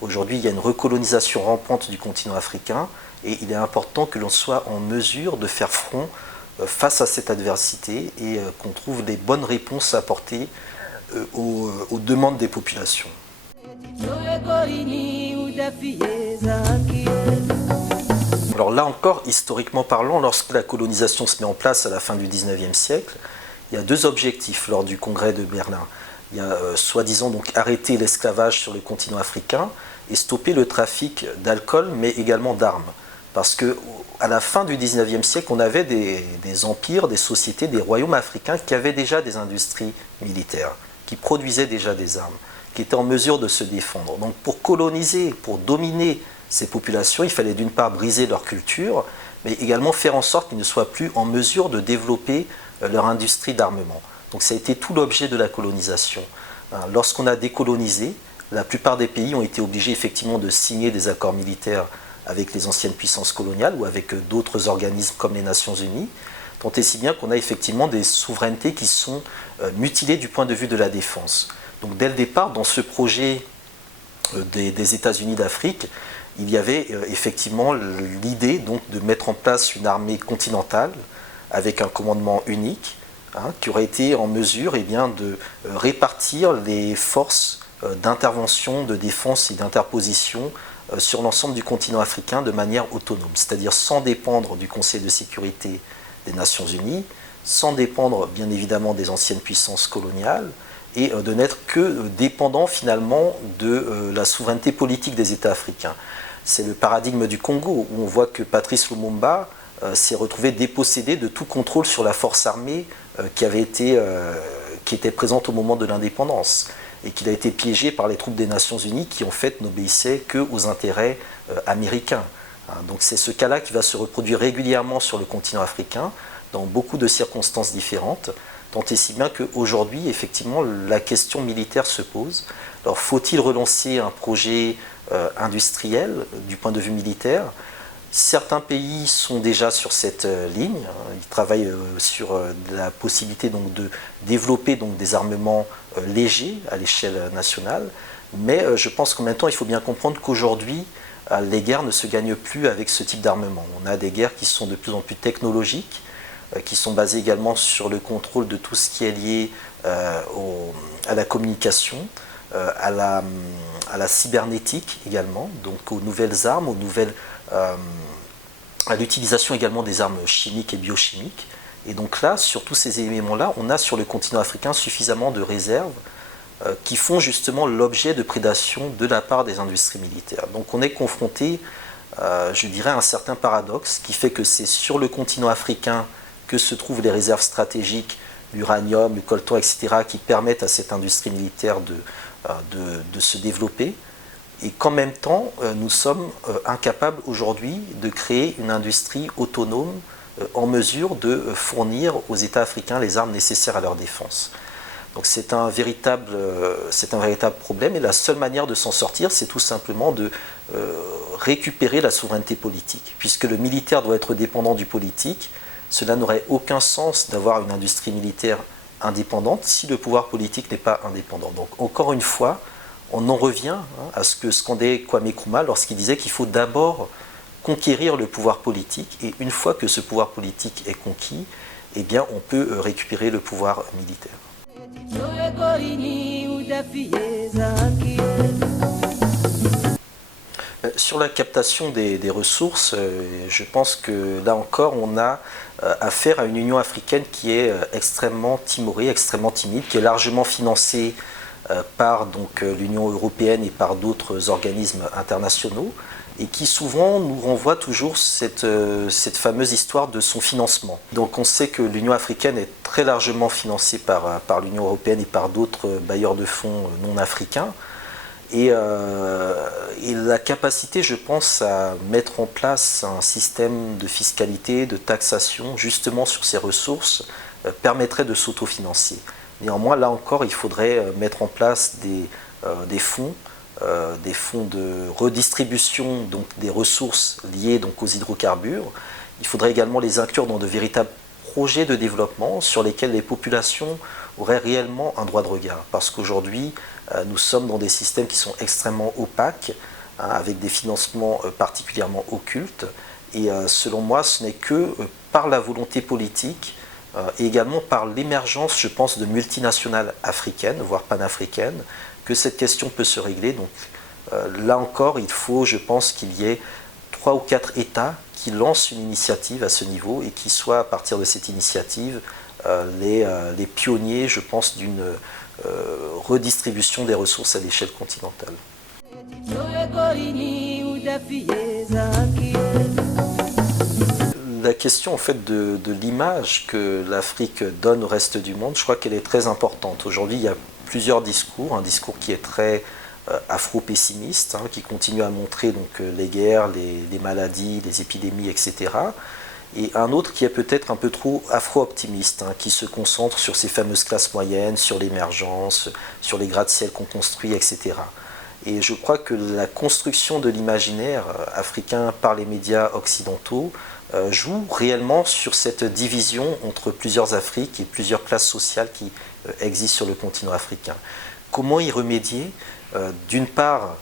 Aujourd'hui, il y a une recolonisation rampante du continent africain et il est important que l'on soit en mesure de faire front face à cette adversité et qu'on trouve des bonnes réponses à apporter aux demandes des populations. Alors là encore, historiquement parlant, lorsque la colonisation se met en place à la fin du XIXe siècle, il y a deux objectifs lors du congrès de Berlin. Il y a soi-disant donc arrêter l'esclavage sur le continent africain et stopper le trafic d'alcool mais également d'armes. Parce qu'à la fin du XIXe siècle, on avait des empires, des sociétés, des royaumes africains qui avaient déjà des industries militaires, qui produisaient déjà des armes, qui étaient en mesure de se défendre. Donc pour coloniser, pour dominer ces populations, il fallait d'une part briser leur culture, mais également faire en sorte qu'ils ne soient plus en mesure de développer leur industrie d'armement. Donc ça a été tout l'objet de la colonisation. Lorsqu'on a décolonisé, la plupart des pays ont été obligés effectivement de signer des accords militaires avec les anciennes puissances coloniales ou avec d'autres organismes comme les Nations Unies, tant et si bien qu'on a effectivement des souverainetés qui sont mutilées du point de vue de la défense. Donc dès le départ, dans ce projet des États-Unis d'Afrique, il y avait effectivement l'idée donc de mettre en place une armée continentale avec un commandement unique, qui aurait été en mesure de répartir les forces d'intervention, de défense et d'interposition sur l'ensemble du continent africain de manière autonome, c'est-à-dire sans dépendre du Conseil de sécurité des Nations Unies, sans dépendre bien évidemment des anciennes puissances coloniales, et de n'être que dépendant finalement de la souveraineté politique des États africains. C'est le paradigme du Congo, où on voit que Patrice Lumumba s'est retrouvé dépossédé de tout contrôle sur la force armée qui était présente au moment de l'indépendance, et qu'il a été piégé par les troupes des Nations Unies qui en fait n'obéissaient qu'aux intérêts américains. Donc c'est ce cas-là qui va se reproduire régulièrement sur le continent africain, dans beaucoup de circonstances différentes, tant et si bien qu'aujourd'hui, effectivement, la question militaire se pose. Alors faut-il relancer un projet industriel du point de vue militaire ? Certains pays sont déjà sur cette ligne, ils travaillent sur la possibilité donc, de développer donc, des armements légers à l'échelle nationale, mais je pense qu'en même temps il faut bien comprendre qu'aujourd'hui les guerres ne se gagnent plus avec ce type d'armement. On a des guerres qui sont de plus en plus technologiques, qui sont basées également sur le contrôle de tout ce qui est lié à la communication, à la cybernétique également, donc aux nouvelles armes, à l'utilisation également des armes chimiques et biochimiques. Et donc là, sur tous ces éléments-là, on a sur le continent africain suffisamment de réserves qui font justement l'objet de prédation de la part des industries militaires. Donc on est confronté, je dirais, à un certain paradoxe qui fait que c'est sur le continent africain que se trouvent les réserves stratégiques, l'uranium, le coltan, etc., qui permettent à cette industrie militaire de se développer, et qu'en même temps, nous sommes incapables aujourd'hui de créer une industrie autonome en mesure de fournir aux États africains les armes nécessaires à leur défense. Donc c'est un véritable problème, et la seule manière de s'en sortir, c'est tout simplement de récupérer la souveraineté politique. Puisque le militaire doit être dépendant du politique, cela n'aurait aucun sens d'avoir une industrie militaire indépendante si le pouvoir politique n'est pas indépendant. Donc encore une fois, on en revient à ce que scandait Kwame Nkrumah lorsqu'il disait qu'il faut d'abord conquérir le pouvoir politique, et une fois que ce pouvoir politique est conquis, eh bien on peut récupérer le pouvoir militaire. Sur la captation des ressources, je pense que là encore on a affaire à une Union africaine qui est extrêmement timorée, extrêmement timide, qui est largement financée par l'Union européenne et par d'autres organismes internationaux, et qui souvent nous renvoie toujours cette fameuse histoire de son financement. Donc on sait que l'Union africaine est très largement financée par l'Union européenne et par d'autres bailleurs de fonds non africains, et la capacité, je pense, à mettre en place un système de fiscalité, de taxation, justement sur ces ressources, permettrait de s'autofinancer. Néanmoins, là encore, il faudrait mettre en place des fonds de redistribution donc, des ressources liées donc, aux hydrocarbures. Il faudrait également les inclure dans de véritables projets de développement sur lesquels les populations auraient réellement un droit de regard. Parce qu'aujourd'hui, nous sommes dans des systèmes qui sont extrêmement opaques, avec des financements particulièrement occultes. Et selon moi, ce n'est que par la volonté politique et également par l'émergence, je pense, de multinationales africaines, voire panafricaines, que cette question peut se régler. Donc là encore, il faut, je pense, qu'il y ait 3 ou 4 États qui lancent une initiative à ce niveau, et qui soient, à partir de cette initiative, les pionniers, je pense, d'une redistribution des ressources à l'échelle continentale. La question en fait de l'image que l'Afrique donne au reste du monde, je crois qu'elle est très importante. Aujourd'hui, il y a plusieurs discours, un discours qui est très afro-pessimiste, qui continue à montrer donc, les guerres, les maladies, les épidémies, etc. Et un autre qui est peut-être un peu trop afro-optimiste, qui se concentre sur ces fameuses classes moyennes, sur l'émergence, sur les gratte-ciel qu'on construit, etc. Et je crois que la construction de l'imaginaire africain par les médias occidentaux joue réellement sur cette division entre plusieurs Afriques et plusieurs classes sociales qui existent sur le continent africain. Comment y remédier? D'une part,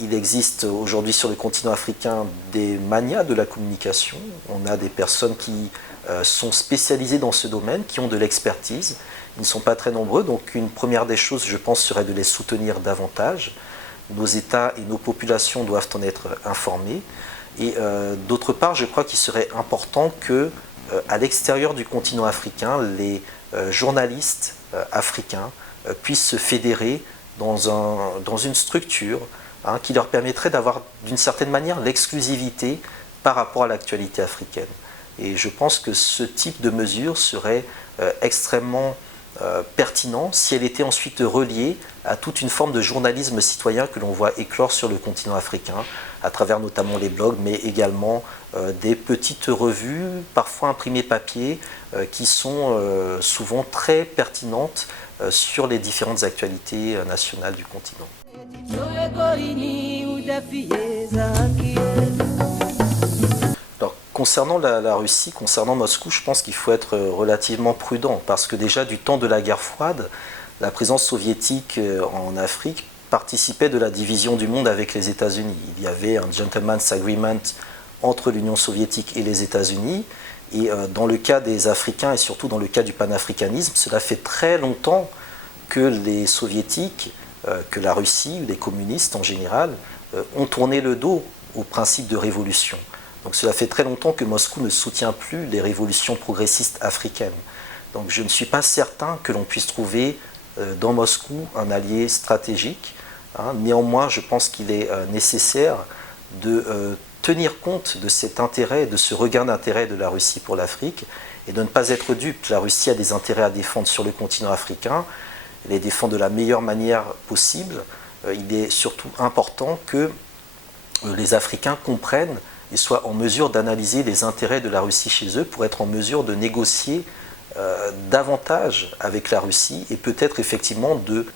il existe aujourd'hui sur le continent africain des manias de la communication. On a des personnes qui sont spécialisées dans ce domaine, qui ont de l'expertise. Ils ne sont pas très nombreux, donc une première des choses, je pense, serait de les soutenir davantage. Nos États et nos populations doivent en être informés. Et d'autre part, je crois qu'il serait important que, à l'extérieur du continent africain, les journalistes africains puissent se fédérer dans une structure qui leur permettrait d'avoir d'une certaine manière l'exclusivité par rapport à l'actualité africaine. Et je pense que ce type de mesure serait extrêmement pertinent si elle était ensuite reliée à toute une forme de journalisme citoyen que l'on voit éclore sur le continent africain, à travers notamment les blogs, mais également des petites revues, parfois imprimées papier, qui sont souvent très pertinentes sur les différentes actualités nationales du continent. Alors, concernant la Russie, concernant Moscou, je pense qu'il faut être relativement prudent parce que déjà du temps de la guerre froide, la présence soviétique en Afrique participait de la division du monde avec les États-Unis. Il y avait un gentleman's agreement entre l'Union soviétique et les États-Unis. Et dans le cas des Africains et surtout dans le cas du panafricanisme, cela fait très longtemps que les soviétiques, que la Russie ou les communistes en général ont tourné le dos au principe de révolution. Donc cela fait très longtemps que Moscou ne soutient plus les révolutions progressistes africaines. Donc je ne suis pas certain que l'on puisse trouver dans Moscou un allié stratégique. Néanmoins, je pense qu'il est nécessaire de tenir compte de cet intérêt, de ce regain d'intérêt de la Russie pour l'Afrique et de ne pas être dupe. La Russie a des intérêts à défendre sur le continent africain, elle les défend de la meilleure manière possible. Il est surtout important que les Africains comprennent et soient en mesure d'analyser les intérêts de la Russie chez eux pour être en mesure de négocier davantage avec la Russie et peut-être effectivement de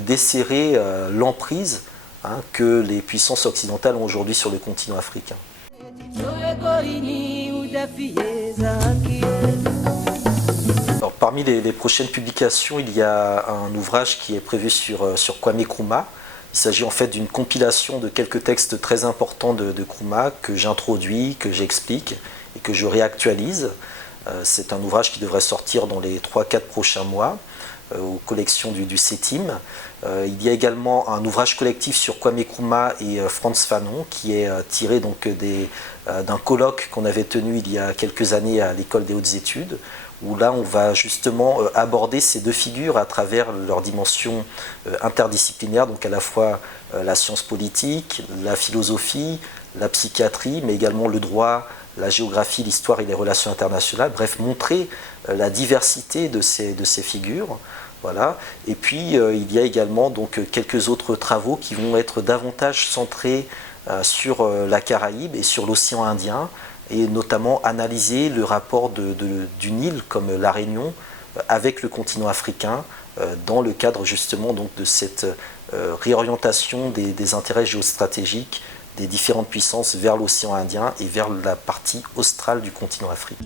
desserrer l'emprise que les puissances occidentales ont aujourd'hui sur le continent africain. Alors, parmi les prochaines publications, il y a un ouvrage qui est prévu sur Kwame Nkrumah. Il s'agit en fait d'une compilation de quelques textes très importants de Nkrumah que j'introduis, que j'explique et que je réactualise. C'est un ouvrage qui devrait sortir dans les 3-4 prochains mois aux collections du CETIM. Il y a également un ouvrage collectif sur Kwame Nkrumah et Frantz Fanon qui est tiré d'un colloque qu'on avait tenu il y a quelques années à l'École des hautes études, où là on va justement aborder ces deux figures à travers leur dimension interdisciplinaire, donc à la fois la science politique, la philosophie, la psychiatrie, mais également le droit, la géographie, l'histoire et les relations internationales, bref, montrer la diversité de ces figures. Voilà. Et puis il y a également donc, quelques autres travaux qui vont être davantage centrés sur la Caraïbe et sur l'océan Indien, et notamment analyser le rapport d'une île comme la Réunion avec le continent africain dans le cadre justement donc, de cette réorientation des intérêts géostratégiques des différentes puissances vers l'océan Indien et vers la partie australe du continent africain.